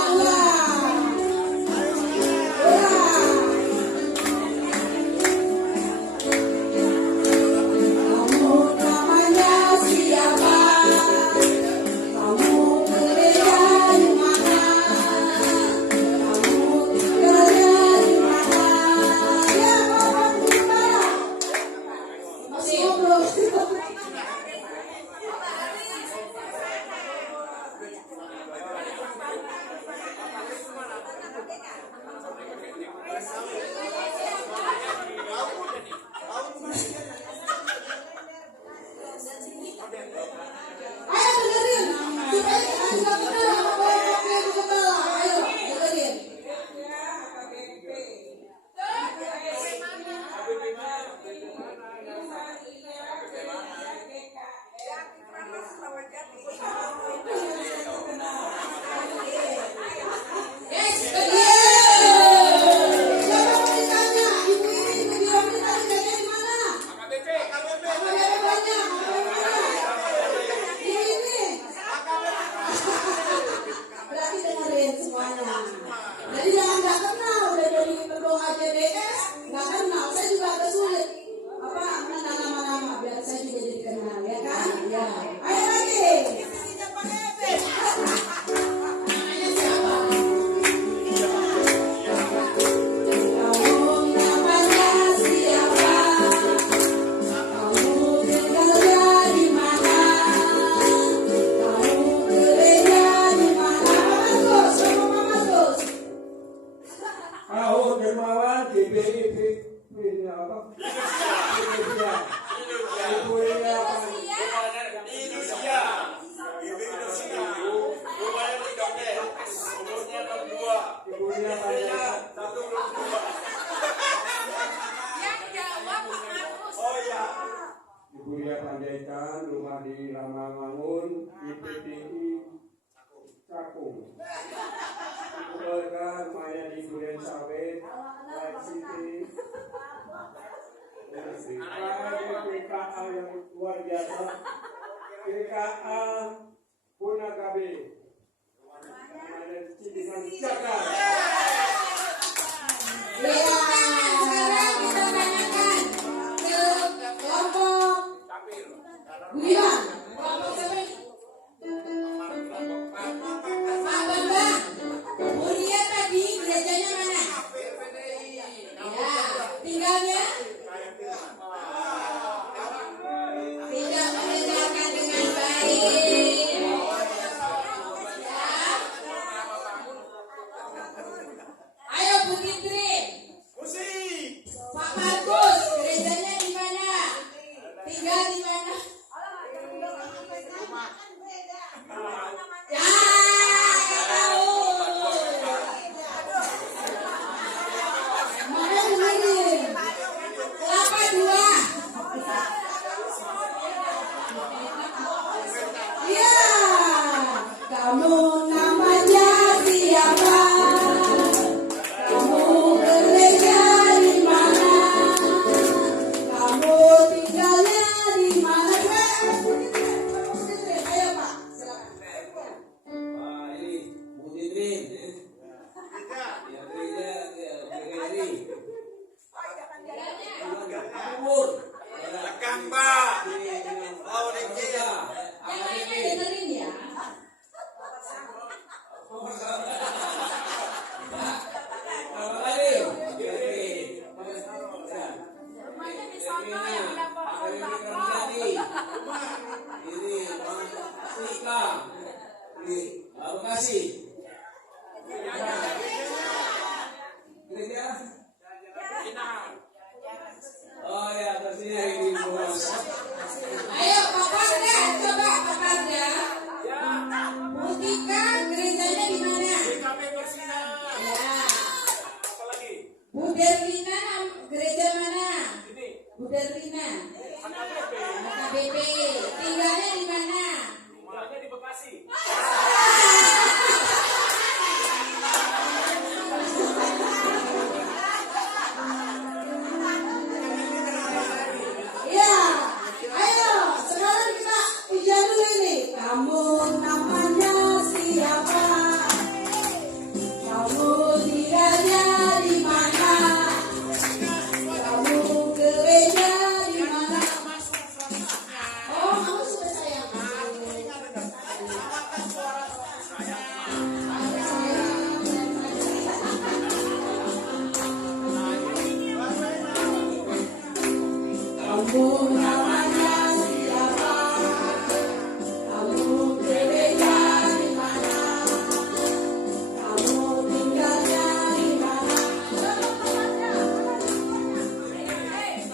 Kamu namanya siapa? Kamu gereja di mana? Kamu gereja di mana? Ya, Bapak kita. Masih ngobrol. Ayo dengerin. Kita nggak kenal sama bapaknya di kepala. Ayo dengerin. Yes, betul. Siapa mau ditanya? Ibu ini, Ibu Romi tadi kerja di mana? AKBP banyak. Ini. Berarti dengerin semuanya. Jadi jangan nggak kenal, udah jadi ketua HJBS, nggak kenal. Saya juga agak sulit. Apa mengenal nama-nama biar saya juga jadi kenal, ya kan? Ya. Ayo lagi. Namanya siapa? Kamu namanya siapa? Kamu tinggalnya di mana? Kamu gereja di mana? Bagus, kamu bagus. Aku dermawan di ini apa? Ibunya Ibunya Panjaitan, rumah di Ramangun, IPTI Cakung. Keluarga Maya di Duren Sawit, Light City. PKA yang luar biasa. PKA Punakabe. Dengan Jakarta. Ya, sekarang kita tanyakan ke kelompok Budiman. Kelompok siapa? Pak Bambang. Mulia tadi gerejanya mana? Ya, tinggalnya? Tidak mengerjakan dengan baik. Ayo Bu Fitri. Pak Markus, gerejanya di mana? Tinggal di mana? Ya, tahu. Mana dengerin? Kelapa 2. Ya, kamu namanya siapa? Kamu gereja di mana? Kamu tinggalnya di mana? Ayo Pak, silakan. Ini Bu Didrin. Ya gereja ini. Lekang Pak. Oh, gereja. Yang lainnya dengerin ya. Apa lagi? Rumahnya di sono yang ada pohon bakau. Ini Sika. Ini Bekasi. Filipina. AKBP. Tinggalnya di mana? Rumahnya di Bekasi. Ya, ayo sekarang kita ujian dulu ini. Kamu namanya siapa? Kamu tinggalnya di mana? Kamu gereja di mana? Oh, kamu sudah sayang. Kamu namanya siapa? Kamu gereja di mana? Kamu tinggalnya di mana?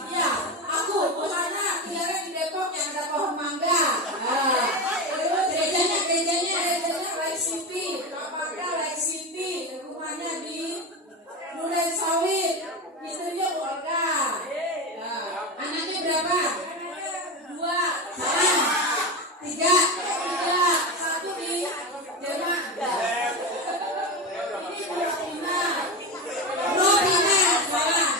Ya, aku Ohana tinggalnya di Depok yang ada pohon mangga. Gerejanya Lake City, Mangga Lake City, rumahnya di Duren Sawit, istrinya keluarga. Anaknya berapa? 2, salah. 3, 1 di Jerman. Ini Robina, salah.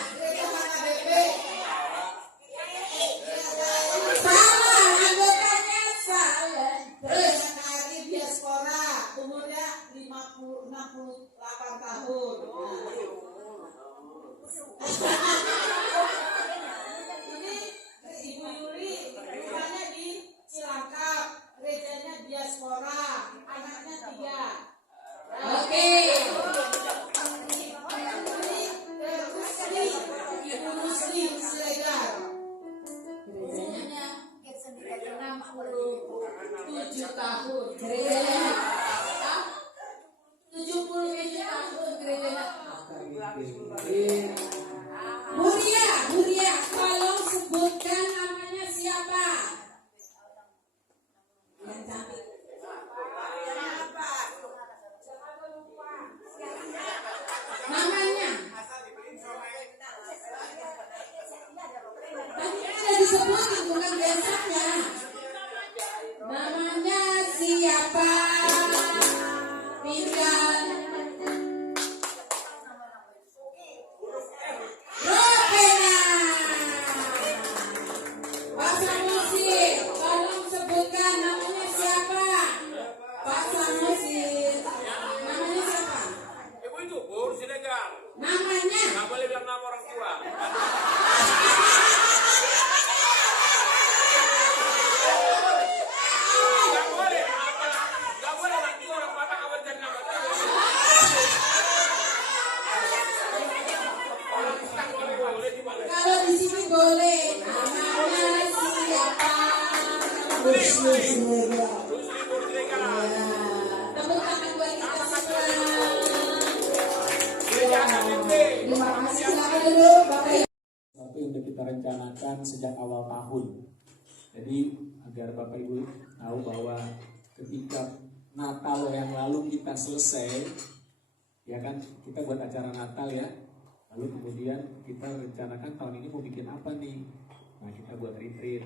Salah, anggotanya salah. Terus KRI diaspora, umurnya 68 tahun. Ini Ibu Yuri, rumahnya di Cilangkap, gerejanya diaspora, anaknya 3. Oke. Ini Ibu Rusli Siregar. Gerejanya 67 tahun. Gerejanya 77 tahun gerejanya. Muria, tolong sebutkan namanya siapa? Yang cantik. Namanya? Tadi ada disebutin, bukan desanya. Namanya siapa? Pindah. Robena. Pak Sanusi, tolong sebutkan namanya siapa? Pak Sanusi, namanya siapa? Ibu itu Bur Siregar. Namanya? Nggak boleh bilang nama orang tua. Nggak boleh nanti orang mata kawan cari nama. Kalau di sini boleh. Namanya siapa? Rusli Siregar. Tepuk tangan buat kita semua. Terima kasih. Silakan dulu Bapak Ibu. Tapi untuk kita rencanakan sejak awal tahun. Jadi agar Bapak Ibu tahu bahwa ketika Natal yang lalu kita selesai, ya kan kita buat acara Natal ya. Lalu kemudian kita rencanakan tahun ini mau bikin apa nih? Nah kita buat retreat.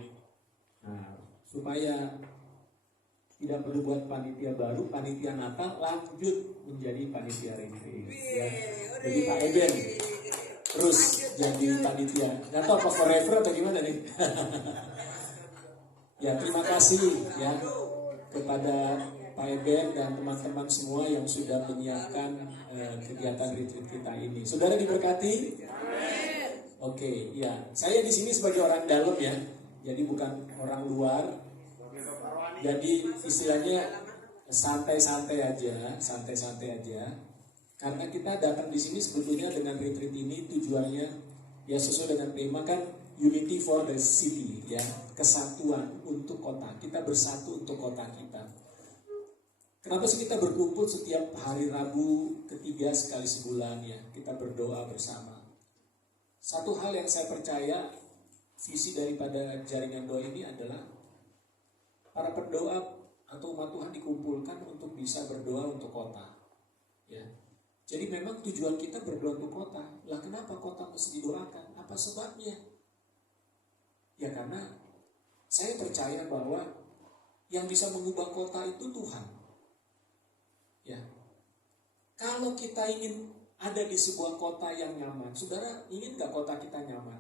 Nah supaya tidak perlu buat panitia baru, panitia Natal lanjut menjadi panitia retreat. Ya. Jadi Pak Eben terus jadi panitia. Nggak tahu apa forever atau gimana nih? Ya terima kasih ya kepada Pak Eben dan teman-teman semua yang sudah menyiapkan kegiatan retreat kita ini. Saudara diberkati? Oke, ya. Saya di sini sebagai orang dalam ya. Jadi bukan orang luar. Jadi istilahnya santai-santai aja. Karena kita datang di sini sebetulnya dengan retreat ini tujuannya ya sesuai dengan tema kan unity for the city ya, kesatuan untuk kota. Kita bersatu untuk kota kita. Kenapa sih kita berkumpul setiap hari Rabu ketiga sekali sebulan ya? Kita berdoa bersama. Satu hal yang saya percaya, visi daripada jaringan doa ini adalah para pendoa atau umat Tuhan dikumpulkan untuk bisa berdoa untuk kota. Ya. Jadi memang tujuan kita berdoa untuk kota. Lah kenapa kota mesti didoakan? Apa sebabnya? Ya karena saya percaya bahwa yang bisa mengubah kota itu Tuhan. Ya. Kalau kita ingin ada di sebuah kota yang nyaman, saudara ingin gak kota kita nyaman?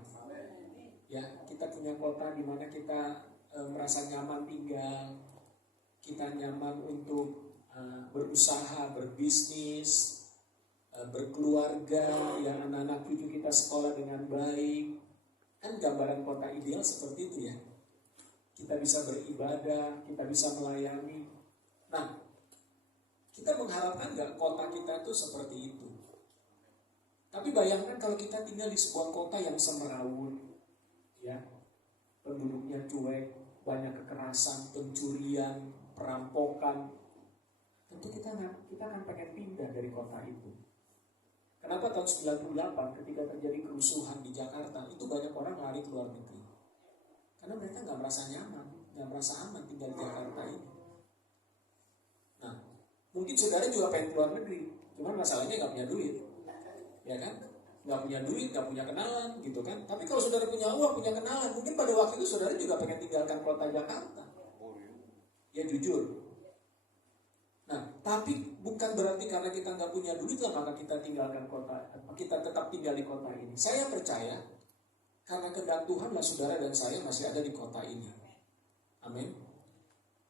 Ya, kita punya kota di mana kita merasa nyaman tinggal, kita nyaman untuk berusaha, berbisnis, berkeluarga, yang anak-anak cucu kita sekolah dengan baik. Kan gambaran kota ideal seperti itu ya. Kita bisa beribadah, kita bisa melayani. Nah, kita mengharapkan nggak kota kita itu seperti itu? Tapi bayangkan kalau kita tinggal di sebuah kota yang semerawut, ya, penduduknya cuek, banyak kekerasan, pencurian, perampokan. Tentu kita akan pengen pindah dari kota itu. Kenapa tahun 98 ketika terjadi kerusuhan di Jakarta, itu banyak orang lari ke luar negeri. Karena mereka nggak merasa nyaman, nggak merasa aman tinggal di Jakarta ini. Nah, mungkin saudara juga pengen keluar negeri, cuman masalahnya nggak punya duit, ya kan? Nggak punya duit, nggak punya kenalan, gitu kan? Tapi kalau saudara punya uang, punya kenalan, mungkin pada waktu itu saudara juga pengen tinggalkan kota Jakarta. Ya jujur. Nah, tapi bukan berarti karena kita nggak punya duit lah maka kita tinggalkan kota, kita tetap tinggal di kota ini. Saya percaya karena kehendak Tuhan lah saudara dan saya masih ada di kota ini. Amin.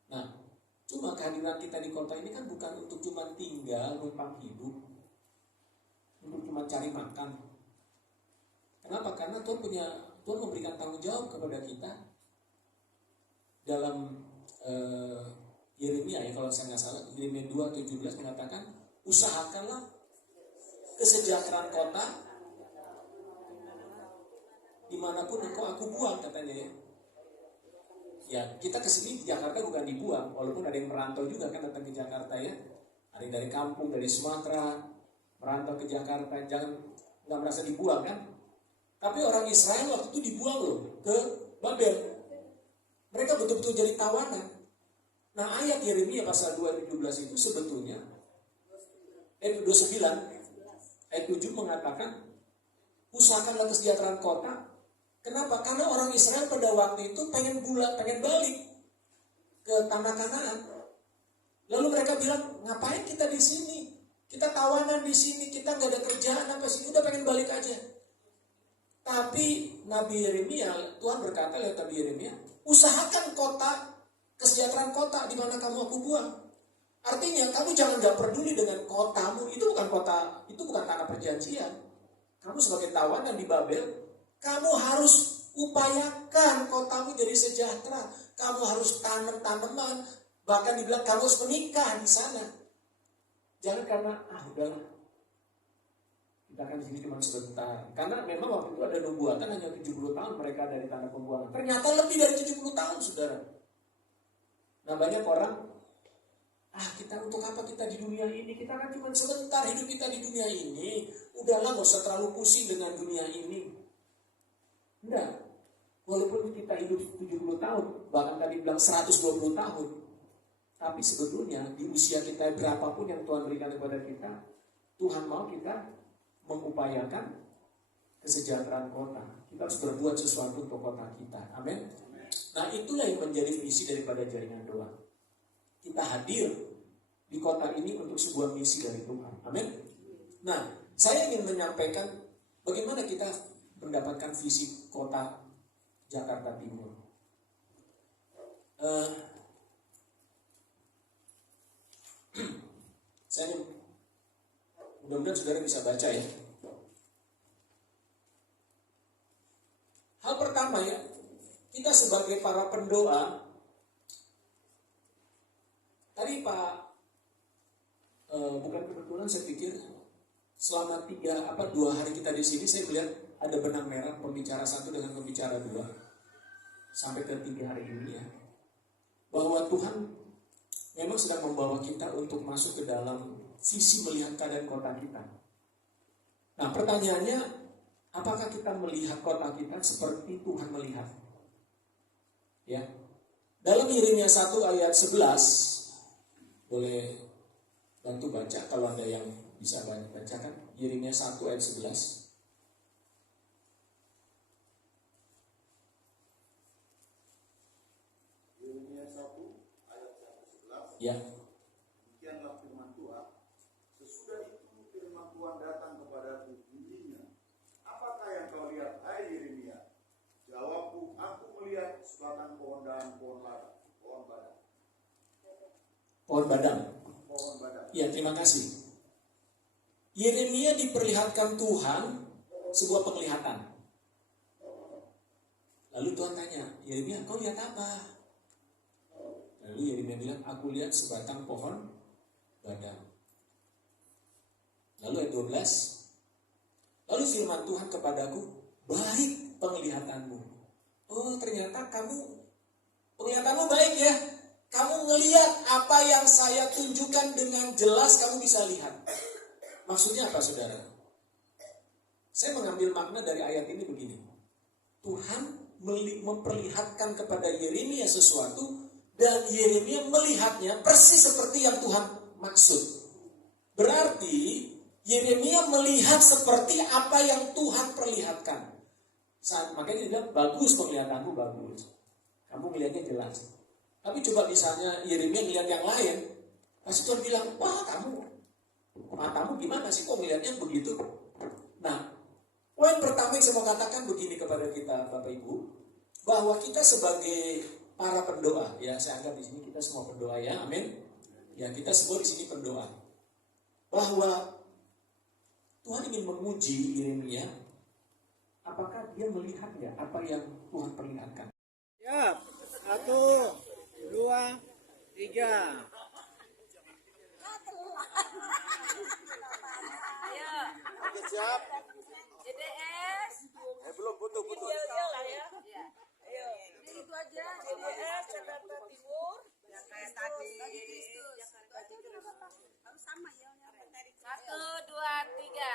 Nah, cuma kehadiran kita di kota ini kan bukan untuk cuma tinggal, numpang hidup, untuk cuma cari makan. Kenapa? Karena Tuhan memberikan tanggung jawab kepada kita dalam Yeremia, ya kalau saya nggak salah, Yeremia 2:17 mengatakan, usahakanlah kesejahteraan kota dimanapun engkau aku buang, katanya ya. Ya, kita kesini di Jakarta bukan dibuang, walaupun ada yang merantau juga kan datang ke Jakarta ya. Ada yang dari kampung, dari Sumatera, merantau ke Jakarta, nggak merasa dibuang kan. Tapi orang Israel waktu itu dibuang loh ke Babel. Mereka betul-betul jadi tawanan. Nah, ayat Yeremia pasal 2:17 itu sebetulnya ayat 29 ayat 7 mengatakan usahakanlah kesejahteraan kota. Kenapa? Karena orang Israel pada waktu itu pengen balik ke tanah Kanaan. Lalu mereka bilang, ngapain kita di sini? Kita tawanan di sini, kita nggak ada kerjaan apa sih? Udah pengen balik aja. Tapi Nabi Yeremia, Tuhan berkata lewat Nabi Yeremia, usahakan kesejahteraan kota di mana kamu aku buang. Artinya kamu jangan nggak peduli dengan kotamu, itu bukan kota, itu bukan tanah perjanjian. Kamu sebagai tawanan di Babel, kamu harus upayakan kotamu jadi sejahtera. Kamu harus tanam tanaman, bahkan dibilang kamu harus menikah di sana. Jangan karena udahlah, kita kan di sini cuma sebentar. Karena memang waktu itu ada nubuatan hanya 70 tahun mereka dari tanah pembuangan. Ternyata lebih dari 70 tahun, saudara. Nah, banyak orang, kita untuk apa kita di dunia ini? Kita kan cuma sebentar hidup kita di dunia ini. Udahlah, gak usah terlalu pusing dengan dunia ini. Enggak. Walaupun kita hidup 70 tahun, bahkan tadi bilang 120 tahun. Tapi sebetulnya di usia kita berapapun yang Tuhan berikan kepada kita, Tuhan mau kita mengupayakan kesejahteraan kota. Kita harus berbuat sesuatu untuk kota kita. Amin. Nah, itulah yang menjadi visi daripada jaringan doa. Kita hadir di kota ini untuk sebuah misi dari Tuhan. Amin. Nah, saya ingin menyampaikan bagaimana kita mendapatkan visi kota Jakarta Timur. Saya mudah-mudahan saudara bisa baca ya. Hal pertama ya, kita sebagai para pendoa, tadi Pak, bukan kebetulan saya pikir selama 2 hari kita di sini saya melihat ada benang merah pembicara 1 dengan pembicara 2 sampai ke 3 hari ini ya, bahwa Tuhan memang sedang membawa kita untuk masuk ke dalam visi melihat keadaan kota kita. Nah, pertanyaannya, apakah kita melihat kota kita seperti Tuhan melihat? Ya. Dalam Yeremia 1 ayat 11, boleh bantu baca kalau ada yang bisa bacakan. Yeremia 1 ayat 11. 1 ayat yang ke-11. Ya. Demikianlah firman Tuhan. Sesudah itu firman Tuhan datang kepadaku bunyinya. Apakah yang kau lihat, hai Yeremia? Jawabku, aku melihat sebatang pohon dan pohon ladang, pohon badang. Pohon badang. Pohon badang. Ya, terima kasih. Yeremia diperlihatkan Tuhan sebuah penglihatan. Lalu Tuhan tanya, Yeremia, kau lihat apa? Lalu Yeremia bilang, aku lihat sebatang pohon badang. Lalu ayat 12, lalu firman Tuhan kepadaku, baik penglihatanmu. Oh, ternyata penglihatanmu baik ya. Kamu ngelihat apa yang saya tunjukkan dengan jelas, kamu bisa lihat. Maksudnya apa, saudara? Saya mengambil makna dari ayat ini begini. Tuhan memperlihatkan kepada Yeremia sesuatu, dan Yeremia melihatnya persis seperti yang Tuhan maksud. Berarti Yeremia melihat seperti apa yang Tuhan perlihatkan. Makanya dia bilang, bagus penglihatanmu, bagus. Kamu melihatnya jelas. Tapi coba misalnya Yeremia melihat yang lain, pasti Tuhan bilang, wah matamu gimana sih kok melihatnya begitu? Nah, poin pertama yang saya mau katakan begini kepada kita Bapak Ibu, bahwa kita sebagai para pendoa, ya saya anggap di sini kita semua pendoa ya, amin. Ya kita semua di sini pendoa, bahwa Tuhan ingin menguji Yeremia, apakah dia melihat ya apa yang Tuhan perlihatkan. Siap, 1, 2, 3. Ayo. Siap. JDS. Belum butuh. Dia lah ya. Ayo. Jadi itu aja. JDS Jakarta Timur. Yang kayak tadi. Harus sama ya. 1, 2, 3.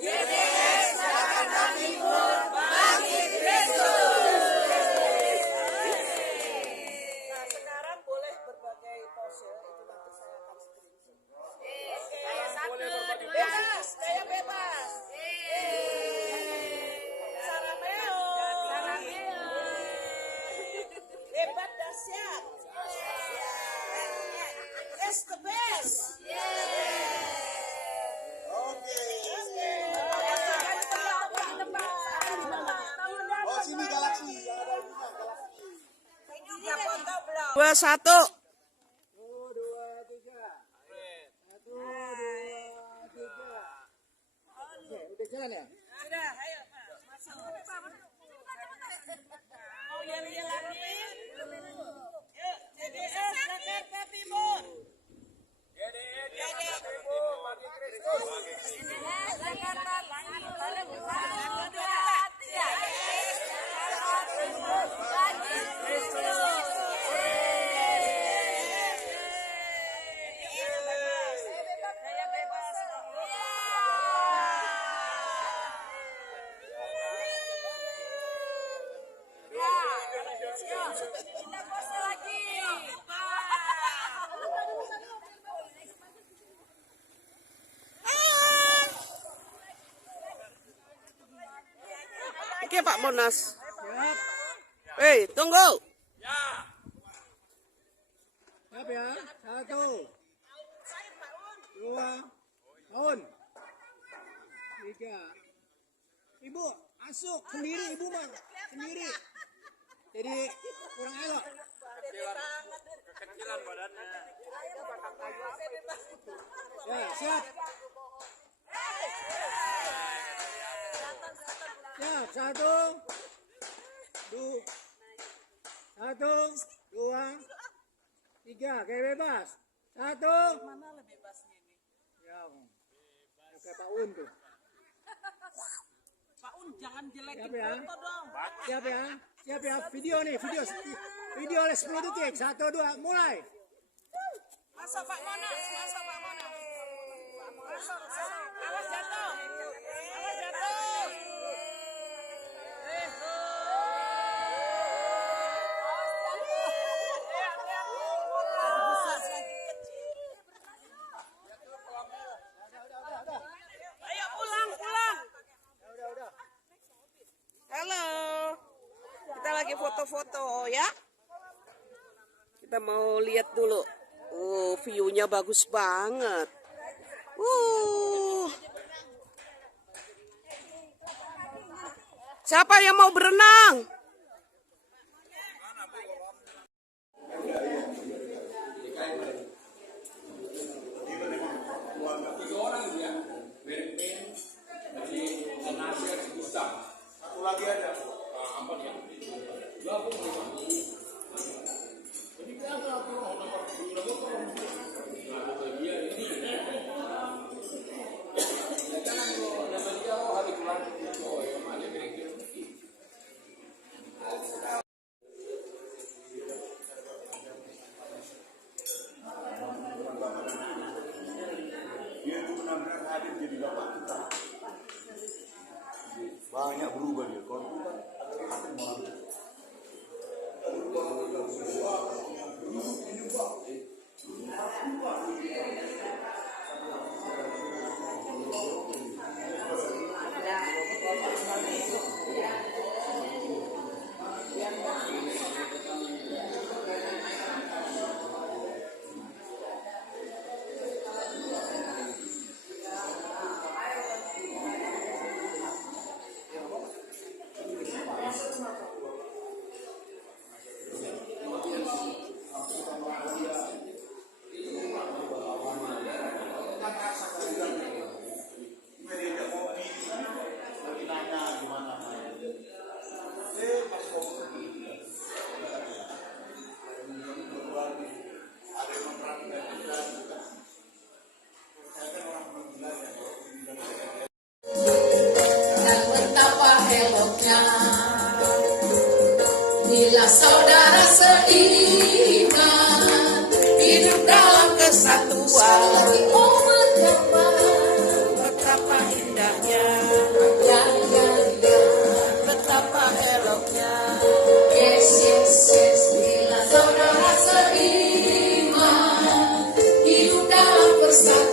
JDS Jakarta Timur bagi Kristus. Nah, sekarang boleh berbagai pose, itu nanti saya akan screenshot. Saya 1, 2, bebas, saya bebas. Sarameo. Hebat dahsyat. It's the best. Oh, sini galaksi. 2, 1. 1, 2, 3. 1, 2, 3. Oke, udah jalan ya? Sudah, ayo. Masuk. Mau yang lagi? Yuk, JDS Jakarta Timur. JDS Jakarta Timur bagi Kristus. JDS Jakarta Timur bagi Kristus. Saya bebas. Kita pose lagi. Oke Pak Monas. Hei, tunggu. Siap ya. 1, 2, on. 3. Ibu, masuk sendiri ibu mah. Sendiri. Jadi kurang elok. Kekecilan badannya. Ya, siap. Siap, 1, 2, 3, kayak bebas. 1. Mana lebih bebasnya ini? Ya, kayak Pak Un tuh. Pak Un jangan jelekin Siap ya. foto dong. Siap ya. Siap ya. Video nih, video oleh 10 detik. 1, 2, mulai. Masuk Pak Monas, masuk Pak Monas. Masuk. Awas jatuh. Awas jatuh. Ayo pulang. Halo. Kita lagi foto-foto ya. Kita mau lihat dulu. Oh, view-nya bagus banget. Siapa yang mau berenang? Satu lagi ada. Apa nih? Dia itu benar-benar hadir jadi bapak kita. Banyak berubah dia. Dan betapa eloknya bila saudara seiman hidup dalam kesatuan. Oh betapa indahnya, ya, betapa eloknya. Yes, bila saudara seiman hidup dalam persatuan.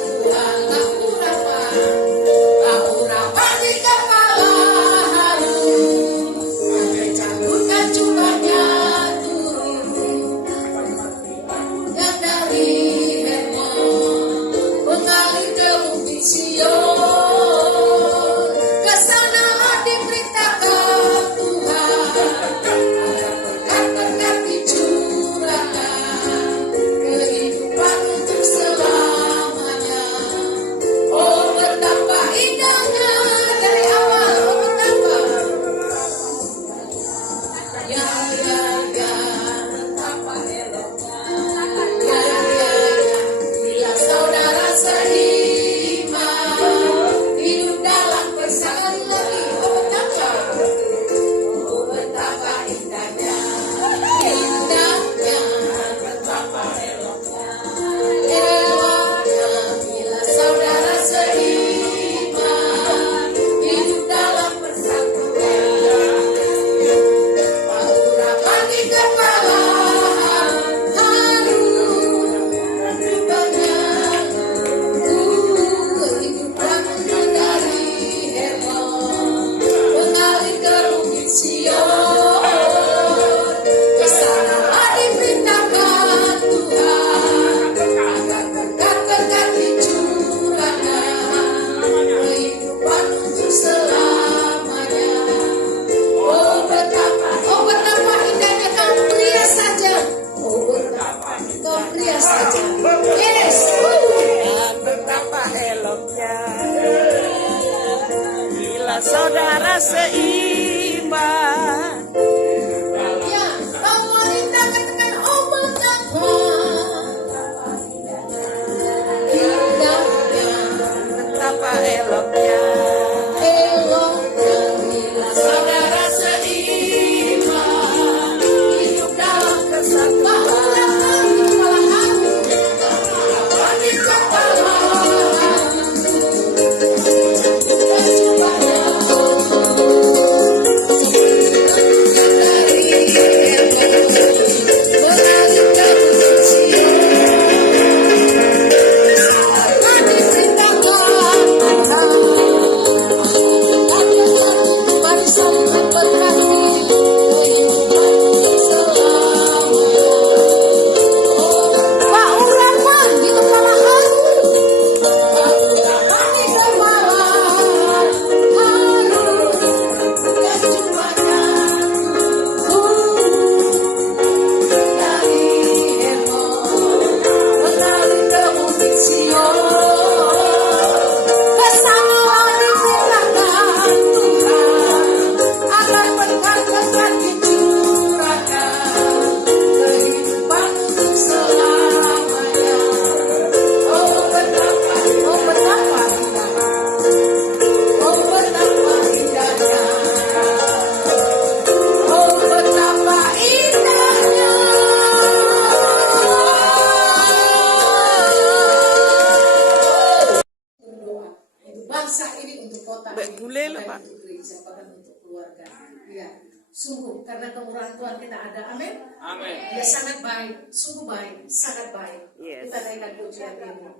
Ya, sungguh karena kemurahan Tuhan kita ada. Amin. Amin. Dia sangat baik, sungguh baik, sangat baik. Kita naikkan pujian ini.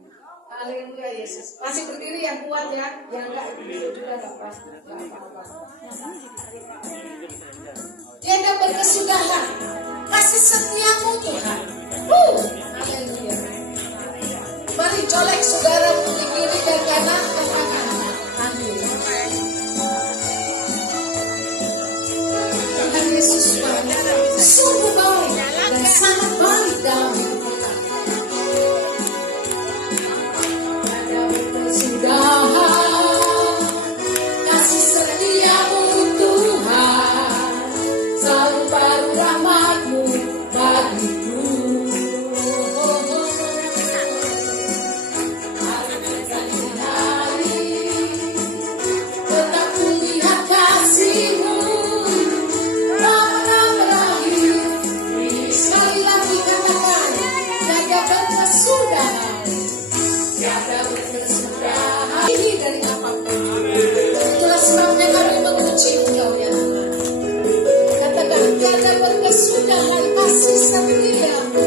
Haleluya Yesus. Masih berdiri yang kuat ya, yang enggak berdiri juga enggak apa-apa. Dia berkesudahan, kasih setiamu Tuhan. Haleluya. Mari colek saudaramu di kiri dan kanan, katakan amin. Tuhan Yesus baik, sungguh baik dan sangat baik dalam hidup kita. Ada berkesudahan, kasih setiamu Tuhan, selalu baru rahmat-Mu bagiku. Tetap kulihat kasih-Mu, lama berakhir. Sekali lagi katakan, jaga berkesudahan, jaga berkesudahan. Ini dari apapun. Itulah sebabnya kami menguji Engkau ya Tuhan. Katakan, jaga berkesudahan, kasih setia-Mu.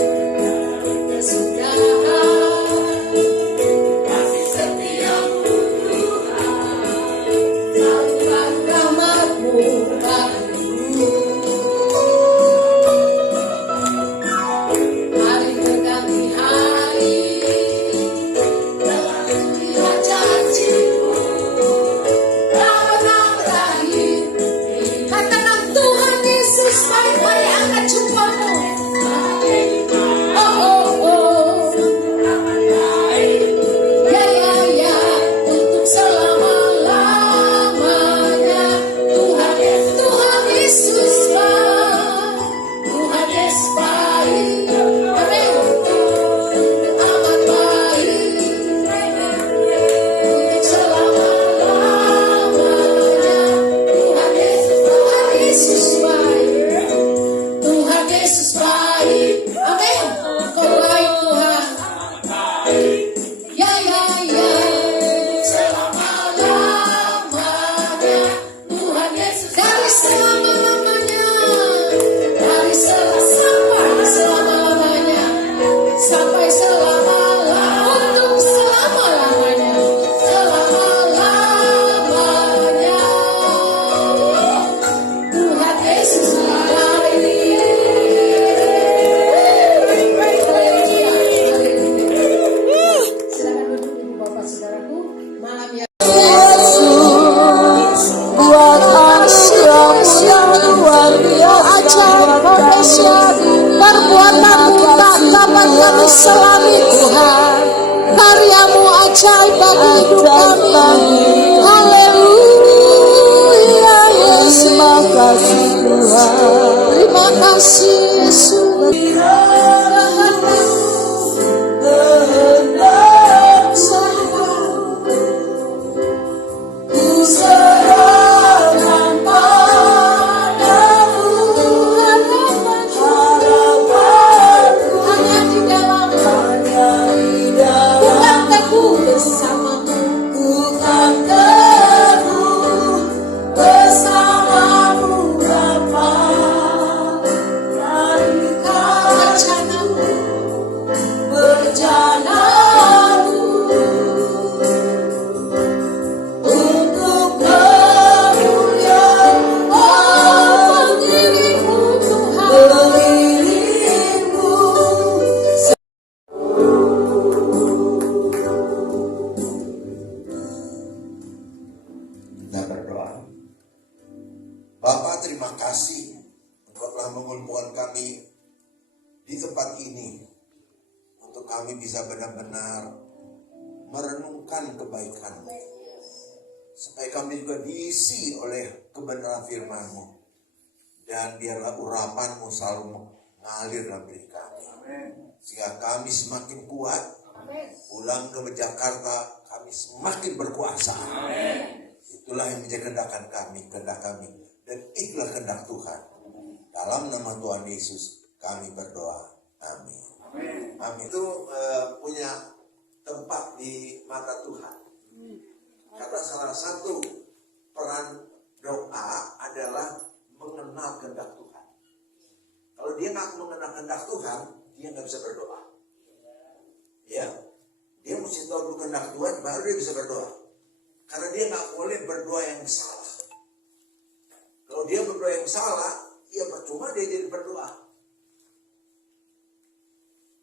Perbuatanmu tak dapat kami selami Tuhan. Karyamu ajaib bagi hidup kami. Haleluya Yesus. Terima kasih Tuhan. Terima kasih Yesus. Bapak, terima kasih Engkau telah mengumpulkan kami di tempat ini untuk kami bisa benar-benar merenungkan kebaikan, supaya kami juga diisi oleh kebenaran firman-Mu, dan biarlah urapan-Mu selalu mengalir dalam diri kami, sehingga kami semakin kuat. Pulang ke Jakarta kami semakin berkuasa. Itulah yang menjadi kehendak kami, dan itulah kehendak Tuhan. Dalam nama Tuhan Yesus kami berdoa. Amin. Amin. Itu punya tempat di mata Tuhan. Kata salah satu peran doa adalah mengenal kehendak Tuhan. Kalau dia nggak mengenal kehendak Tuhan, dia nggak bisa berdoa. Ya, dia mesti tahu dulu kehendak Tuhan, baru dia bisa berdoa. Karena dia nggak boleh berdoa yang salah. Kalau dia berdoa yang salah, ya percuma dia jadi berdoa.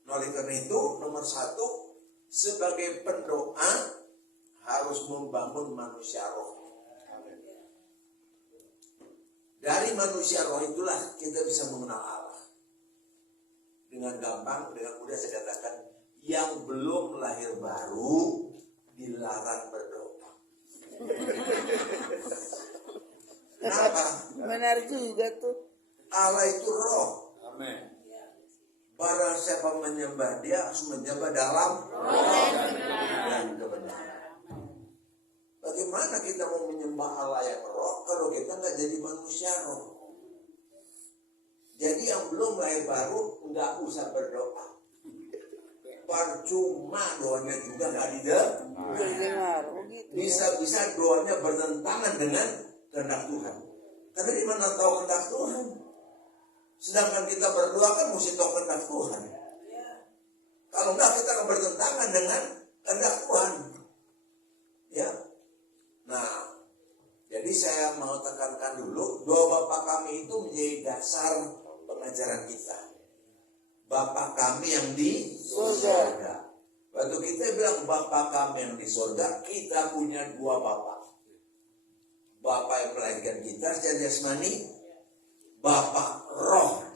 Oleh karena itu, nomor 1, sebagai pendoa harus membangun manusia roh. Dari manusia roh itulah kita bisa mengenal Allah. Dengan gampang, dengan mudah saya katakan, yang belum lahir baru dilarang berdoa. Kenapa? Benar juga tuh. Allah itu roh. Amin. Barang siapa menyembah dia harus menyembah dalam roh dan kebenaran. Bagaimana kita mau menyembah Allah yang roh kalau kita nggak jadi manusia roh? Jadi yang belum lahir baru nggak usah berdoa. Percuma doanya juga nggak didengar. Bisa-bisa doanya bertentangan dengan kehendak Tuhan. Karena di mana tahu kehendak Tuhan? Sedangkan kita berdoa kan mesti tahu kehendak Tuhan. Kalau enggak kita akan bertentangan dengan kehendak Tuhan. Ya. Nah, jadi saya mau tekankan dulu, doa Bapa kami itu menjadi dasar pengajaran kita. Bapa kami yang di surga. Waktu kita bilang Bapa kami yang di surga, kita punya 2 Bapa. Bapa yang melahirkan kita secara jasmani, Bapa roh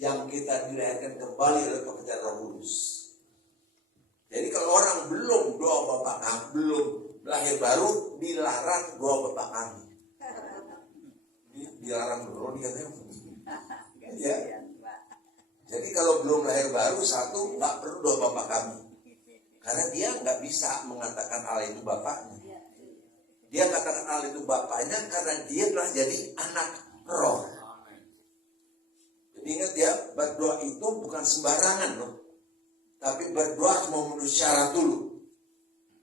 yang kita dilahirkan kembali oleh pekerjaan Roh Kudus. Jadi kalau orang belum doa Bapa kami, belum lahir baru, dilarang doa Bapa kami. Dilarang dulu dia katanya. Ya. Jadi kalau belum lahir baru, 1 nggak perlu doa Bapa kami, karena dia nggak bisa mengatakan Allah itu Bapaknya. Dia katakan Allah itu Bapaknya karena dia telah jadi anak roh. Jadi ingat ya, berdoa itu bukan sembarangan loh. Tapi berdoa harus memenuhi syarat dulu.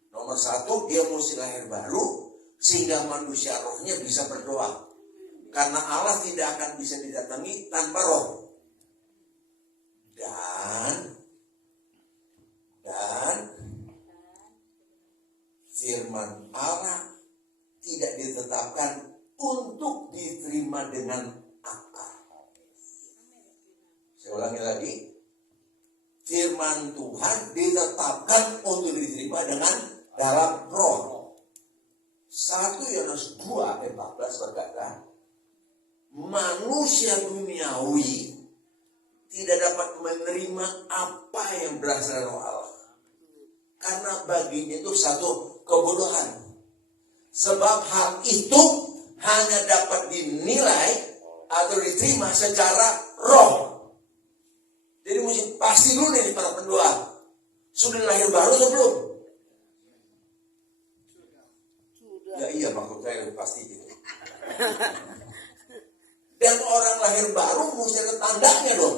Nomor 1, dia mesti lahir baru sehingga manusia rohnya bisa berdoa. Karena Allah tidak akan bisa didatangi tanpa roh. Dan firman Allah tidak ditetapkan untuk diterima dengan akal. Saya ulangi lagi. Firman Tuhan ditetapkan untuk diterima dengan dalam roh. 1 Yohanes 2 ayat 14 berkata, manusia duniawi tidak dapat menerima apa yang berasal dari roh Allah. Karena baginya itu satu kebodohan. Sebab hal itu hanya dapat dinilai atau diterima secara roh. Jadi mesti pasti dulu nih para pendoa, sudah lahir baru atau belum? Ya iya, maksud saya pasti gitu. Dan orang lahir baru mesti ada tandanya dong.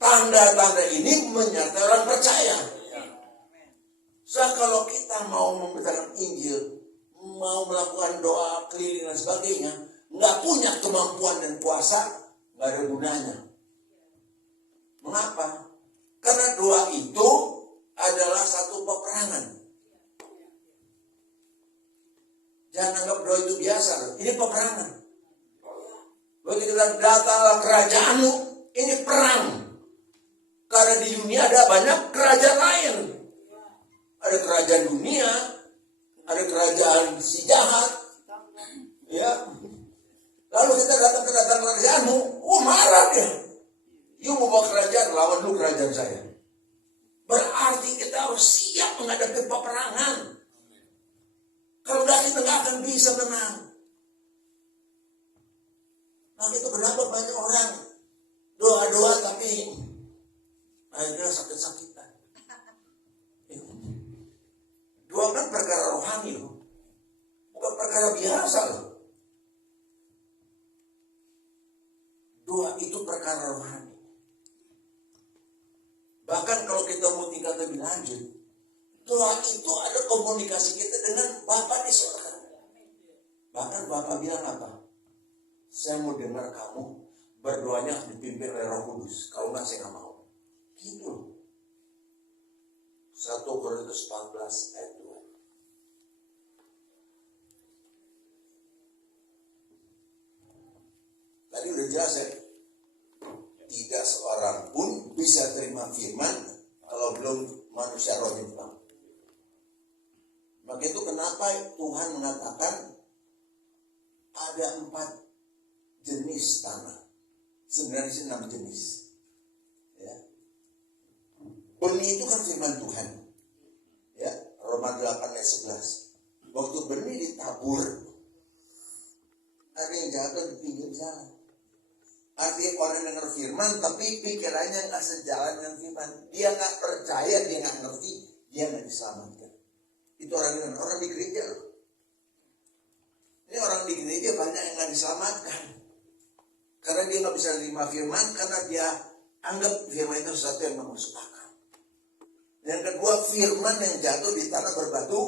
Tanda-tanda ini menyertai orang percaya. So, kalau kita mau memberitakan Injil, mau melakukan doa keliling dan sebagainya, nggak punya kemampuan dan kuasa, nggak ada gunanya. Mengapa? Karena doa itu adalah satu peperangan. Jangan anggap doa itu biasa loh. Ini peperangan. Begitu datanglah kerajaanmu, ini perang. Karena di dunia ada banyak kerajaan lain. Ada kerajaan dunia, ada kerajaan si jahat. Ya. Lalu kita datang ke kerajaanmu, marah dia. You mau bawa kerajaan, lawan dulu kerajaan saya. Berarti kita harus siap menghadapi peperangan. Kalau enggak kita nggak akan bisa menang. Nah itu kenapa banyak orang doa-doa tapi akhirnya sakit-sakitan. Doa kan perkara rohani loh. Bukan perkara biasa loh. Doa itu perkara rohani. Bahkan kalau kita mau tingkat lebih lanjut, doa itu ada komunikasi kita dengan Bapa di surga. Bahkan Bapak bilang apa? Saya mau dengar kamu berdoanya dipimpin oleh Roh Kudus. Kalau nggak saya nggak mau. Gitu. 1 Korintus 14 ayat 2. Tadi udah jelas ya. Tidak seorang pun bisa terima firman kalau belum manusia rohani Tuhan. Maka itu kenapa Tuhan mengatakan ada 4 jenis tanah. Sebenarnya 6 jenis. Ya. Benih itu kan firman Tuhan. Ya, Roma 8 ayat 11. Waktu benih ditabur, ada yang jatuh di pinggir jalan. Artinya orang dengar firman, tapi pikirannya nggak sejalan dengan firman. Dia nggak percaya, dia nggak ngerti, dia nggak diselamatkan. Itu orang di gereja loh. Ini orang di gereja banyak yang nggak diselamatkan. Karena dia nggak bisa terima firman, karena dia anggap firman itu sesuatu yang masuk akal. Yang kedua, firman yang jatuh di tanah berbatu.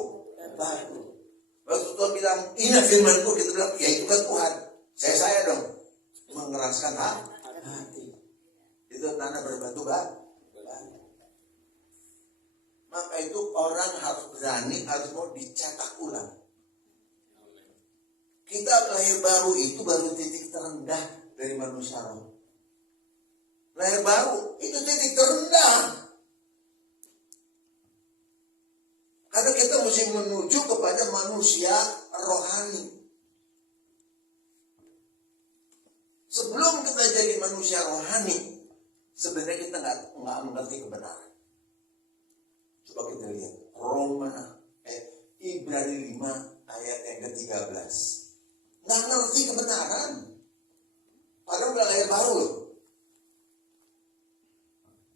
Waktu Tuhan bilang, ini firmanku, kita bilang, ya itu kan Tuhan. Saya dong. Mengeraskan hati. Itu tanah berbatu batu. Maka itu orang harus berani, harus mau dicetak ulang. Kita lahir baru itu baru titik terendah dari manusia roh. Lahir baru itu titik terendah. Karena kita mesti menuju kepada manusia rohani. Sebelum kita jadi manusia rohani, sebenarnya kita nggak mengerti kebenaran. Coba kita lihat Ibrani 5 ayat yang ke-13. Nggak ngerti kebenaran. Padahal udah lahir baru loh.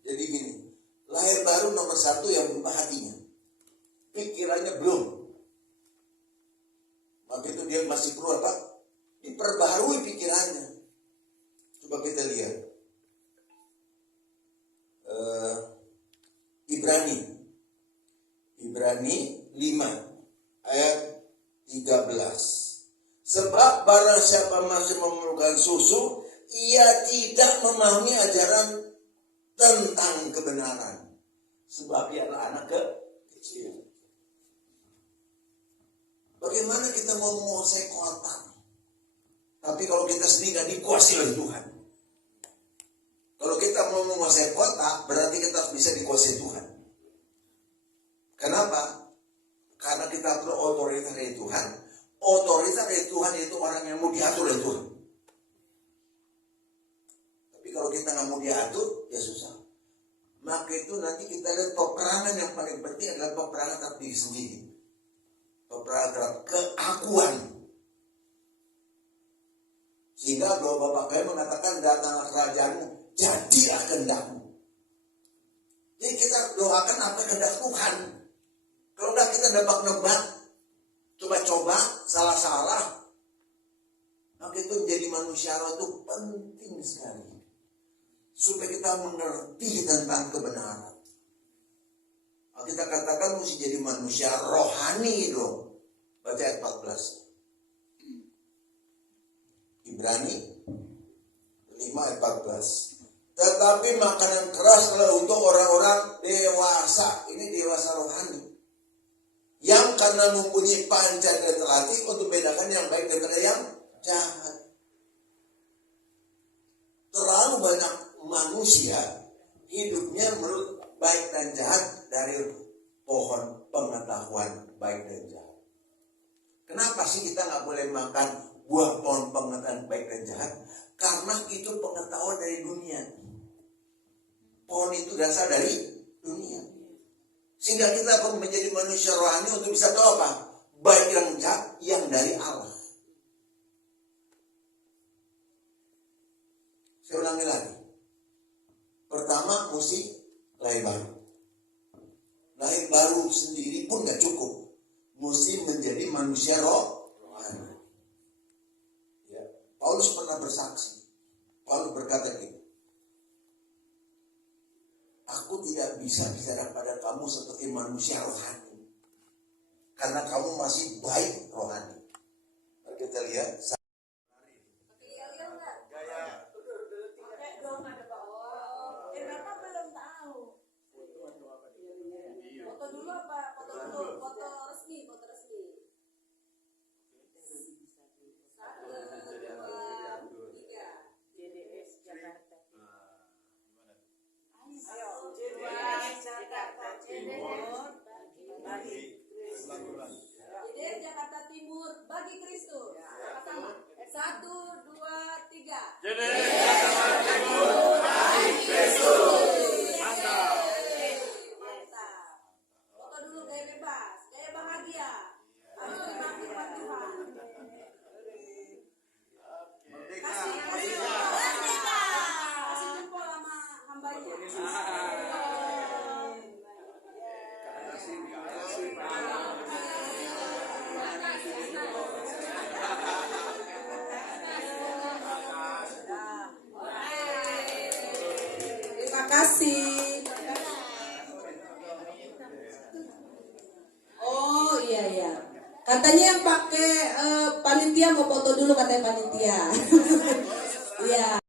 Jadi gini, lahir baru nomor 1 yang berubah hatinya. Pikirannya belum. Maka itu dia masih perlu apa? Diperbarui pikirannya. Coba kita lihat Ibrani 5 ayat 13. Sebab barang siapa masih memerlukan susu, ia tidak memahami ajaran tentang kebenaran. Sebab ia adalah anak kecil. Bagaimana kita mau menguasai kotak? Tapi kalau kita sendiri gak dikuasai oleh Tuhan. Kalau kita mau menguasai kota, berarti kita harus bisa dikuasai Tuhan. Kenapa? Karena kita perlu otoritas dari Tuhan. Otoritas dari Tuhan itu orang yang mau diatur oleh Tuhan. Tapi kalau kita gak mau diatur, ya susah. Maka itu nanti kita lihat peperangan yang paling penting adalah peperangan terhadap diri sendiri. Peperangan terhadap keakuan. Sehingga doa Bapak kami mengatakan datanglah kerajaanmu, jadilah kehendakmu. Jadi kita doakan apa kehendak Tuhan. Kalau enggak kita nebak-nebak, coba-coba, salah-salah. Maka itu menjadi manusia roh itu penting sekali. Supaya kita mengerti tentang kebenaran. Kita katakan mesti jadi manusia rohani dong. Baca ayat 14. Ibrani 5 ayat 14. Tetapi makanan keras adalah untuk orang-orang dewasa. Ini dewasa rohani. Yang karena mempunyai panca dan terlatih untuk membedakan yang baik daripada yang jahat. Terlalu banyak manusia hidupnya menurut baik dan jahat dari pohon pengetahuan baik dan jahat. Kenapa sih kita nggak boleh makan buah pohon pengetahuan baik dan jahat? Karena itu pengetahuan dari dunia. Pohon itu dasar dari dunia. Sehingga kita perlu menjadi manusia rohani untuk bisa tahu apa? Baik yang jahat yang dari Allah. Saya ulangi lagi. Pertama mesti lahir baru. Lahir baru sendiri pun gak cukup. Mesti menjadi manusia rohani. Ya. Paulus pernah bersaksi. Paulus berkata gini. Aku tidak bisa bicara pada kamu seperti manusia rohani. Karena kamu masih baik rohani. Mari kita kita lihat. Bapak belum tahu. Foto dulu apa? Foto dulu. Foto resmi. 1, 2, 3. JDS Jakarta. Ayo, JDS Jakarta Timur. JDS Jakarta Timur bagi Kristus. Sama-sama. 1, 2, 3. JDS Jakarta Timur bagi Kristus. Mantap. Foto dulu gaya bebas, gaya bahagia. Kami terima firman Tuhan. Kasih jempol sama hambanya. Terima kasih. Oh iya. Katanya yang pakai panitia mau foto dulu katanya panitia. Iya.